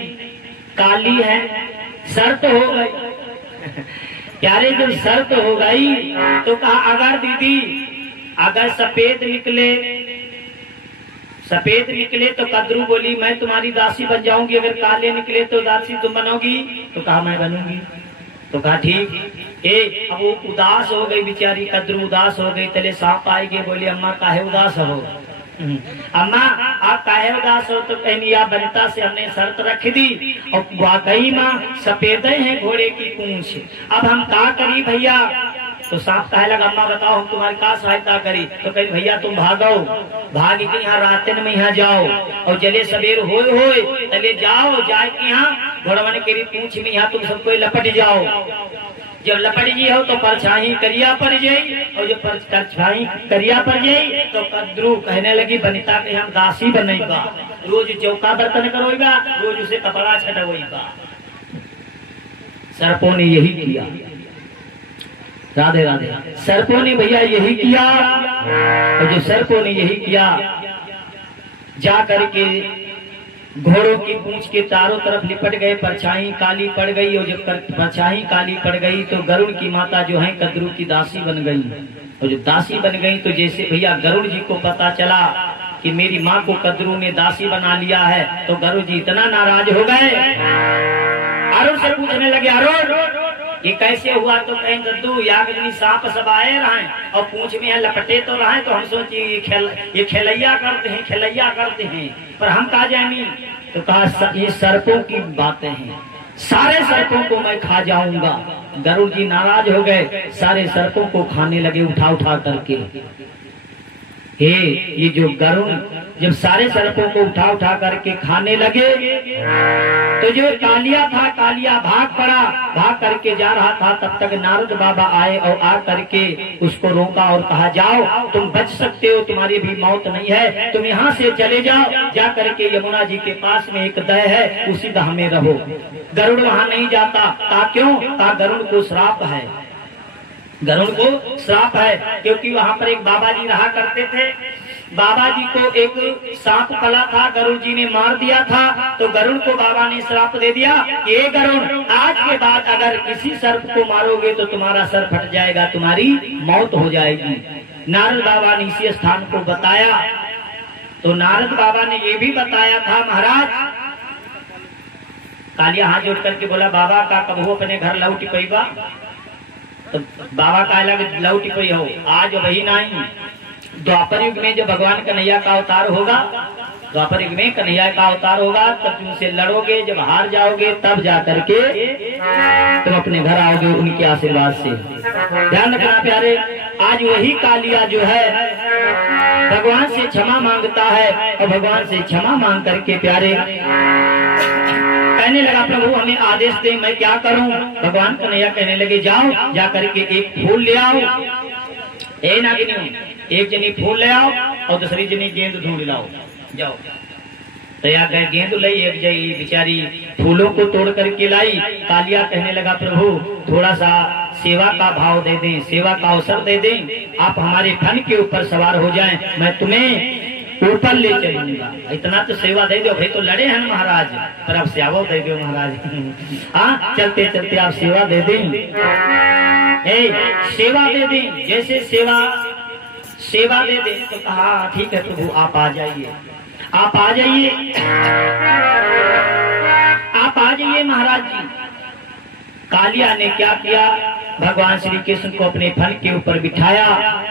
काली है, शर्त हो गई। प्यारे जब शर्त हो गई तो कहा अगर दीदी अगर सफेद निकले तो कद्रू बोली मैं तुम्हारी दासी बन जाऊंगी, अगर काले निकले तो दासी तुम बनोगी। तो कहा मैं बनूंगी। तो कहा ठीक। अब वो उदास हो गई बेचारी, कद्रू उदास हो गई। तले सांप आएगी, बोली अम्मा काहे उदास हो, अम्मा आप काहे उदास हो। तो कहनी आप बनिता से हमने शर्त रख दी और वाकई माँ सफेद है घोड़े की पूंछ, अब हम क्या करी भैया। तो सांप कहे लगा अम्मा बताओ हम तुम्हारी क्या सहायता करी। तो कही भैया तुम भाग के यहाँ रातन में यहाँ जाओ और जले सवेर होए तले जाओ, जाए के यहाँ घोड़वन के पूंछ में यहाँ तुम सबको लपट जाओ। जब लपट जी हो तो परछाई करिया पड़ जाई, और जब परछाई करिया पड़ जाई तो कद्रू कहने लगी बनिता के हम दासी बनेगा, रोज चौका बर्तन करोगा, रोज उसे कपड़ा छटोगा। सर्पों ने यही किया, राधे राधे, सर्पों ने भैया यही किया। और जो सर्पों ने यही किया जा करके घोड़ों की पूंछ के चारों तरफ लिपट गए, परछाई काली पड़ गई। और जब परछाई काली पड़ गई तो गरुड़ की माता जो है कद्रू की दासी बन गई। और जब दासी बन गई तो जैसे भैया गरुड़ जी को पता चला कि मेरी माँ को कद्रू ने दासी बना लिया है, तो गरुड़ जी इतना नाराज हो गए। अरुण से पूछने लगे अरुण ये कैसे हुआ। तो कहीं दद्दू यागनी सांप सब आए रहे और पूंछ में लपटे तो रहे, तो हम सोचे ये खेलैया करते हैं, पर हम कहा जानी। तो कहा ये सर्पों की बातें हैं, सारे सर्पों को मैं खा जाऊंगा। गरुड़ जी नाराज हो गए, सारे सर्पों को खाने लगे उठा करके। ये जो गरुड़ जब सारे सर्पों को उठा उठा करके खाने लगे तो जो कालिया था, कालिया भाग पड़ा, भाग करके जा रहा था। तब तक नारद बाबा आए और आ करके उसको रोका और कहा, जाओ तुम बच सकते हो, तुम्हारी भी मौत नहीं है, तुम यहाँ से चले जाओ, जा करके यमुना जी के पास में एक दह है, उसी दह में रहो। गरुड़ वहाँ नहीं जाता। कहा क्यों? कहा गरुड़ को श्राप है, गरुड़ को श्राप है, क्योंकि वहाँ पर एक बाबा जी रहा करते थे। बाबा जी को एक सांप पला था, गरुड़ जी ने मार दिया था, तो गरुड़ को बाबा ने श्राप दे दिया, ये गरुड़ आज के बाद अगर किसी सर्प को मारोगे तो तुम्हारा सर फट जाएगा, तुम्हारी मौत हो जाएगी। नारद बाबा ने इसी स्थान को बताया। तो नारद बाबा ने ये भी बताया था, महाराज कालिया हाथ जोड़ करके बोला, बाबा का कब हो अपने घर लौटी पैबा? तो बाबा का अलग लौटी पई हो, आज वही नहीं। द्वापर युग में जब भगवान कन्हैया का अवतार होगा, द्वापर युग में कन्हैया का अवतार होगा, तब तुम उनसे लड़ोगे, जब हार जाओगे तब जा करके तुम अपने घर आओगे उनके आशीर्वाद से। ध्यान रखना प्यारे, आज वही कालिया जो है भगवान से क्षमा मांगता है, और भगवान से क्षमा मांग करके प्यारे कहने लगा, प्रभु हमें आदेश दे, मैं क्या करूं? भगवान कन्हैया कहने लगे, जाओ जा करके एक फूल ले आओ, ए नागिनी, एक जनी फूल ले आओ और दूसरी जनी गेंद ढूंढ लाओ, जाओ। तैयार कर गेंद लाई, एक जई बेचारी फूलों को तोड़ करके लाई। कालिया कहने लगा, प्रभु थोड़ा सा सेवा का भाव दे दें, सेवा का अवसर दे दें, आप हमारे फन के ऊपर सवार हो जाएं, मैं तुम्हें ऊपर ले चलूंगा। इतना तो सेवा दे दो भाई, तो लड़े हैं महाराज, पर आप सेवा दे दो महाराज। हाँ चलते चलते आप सेवा दे दें, सेवा दे दें, जैसे सेवा दे दें। तो कहा ठीक है प्रभु, आप आ जाइए, आप आ जाइए, आप आ जाइए महाराज जी। कालिया ने क्या किया, भगवान श्री कृष्ण को अपने फन के ऊपर बिठाया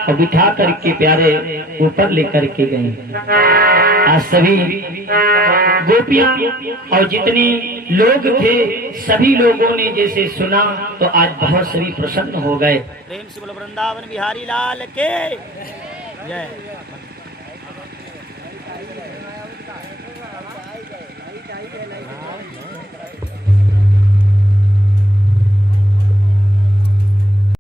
और बिठा करके प्यारे ऊपर लेकर के गए। आज सभी गोपियां और जितने लोग थे सभी लोगों ने जैसे सुना तो आज बहुत सभी प्रसन्न हो गए। प्रेम से बोलो वृंदावन बिहारी लाल के जय।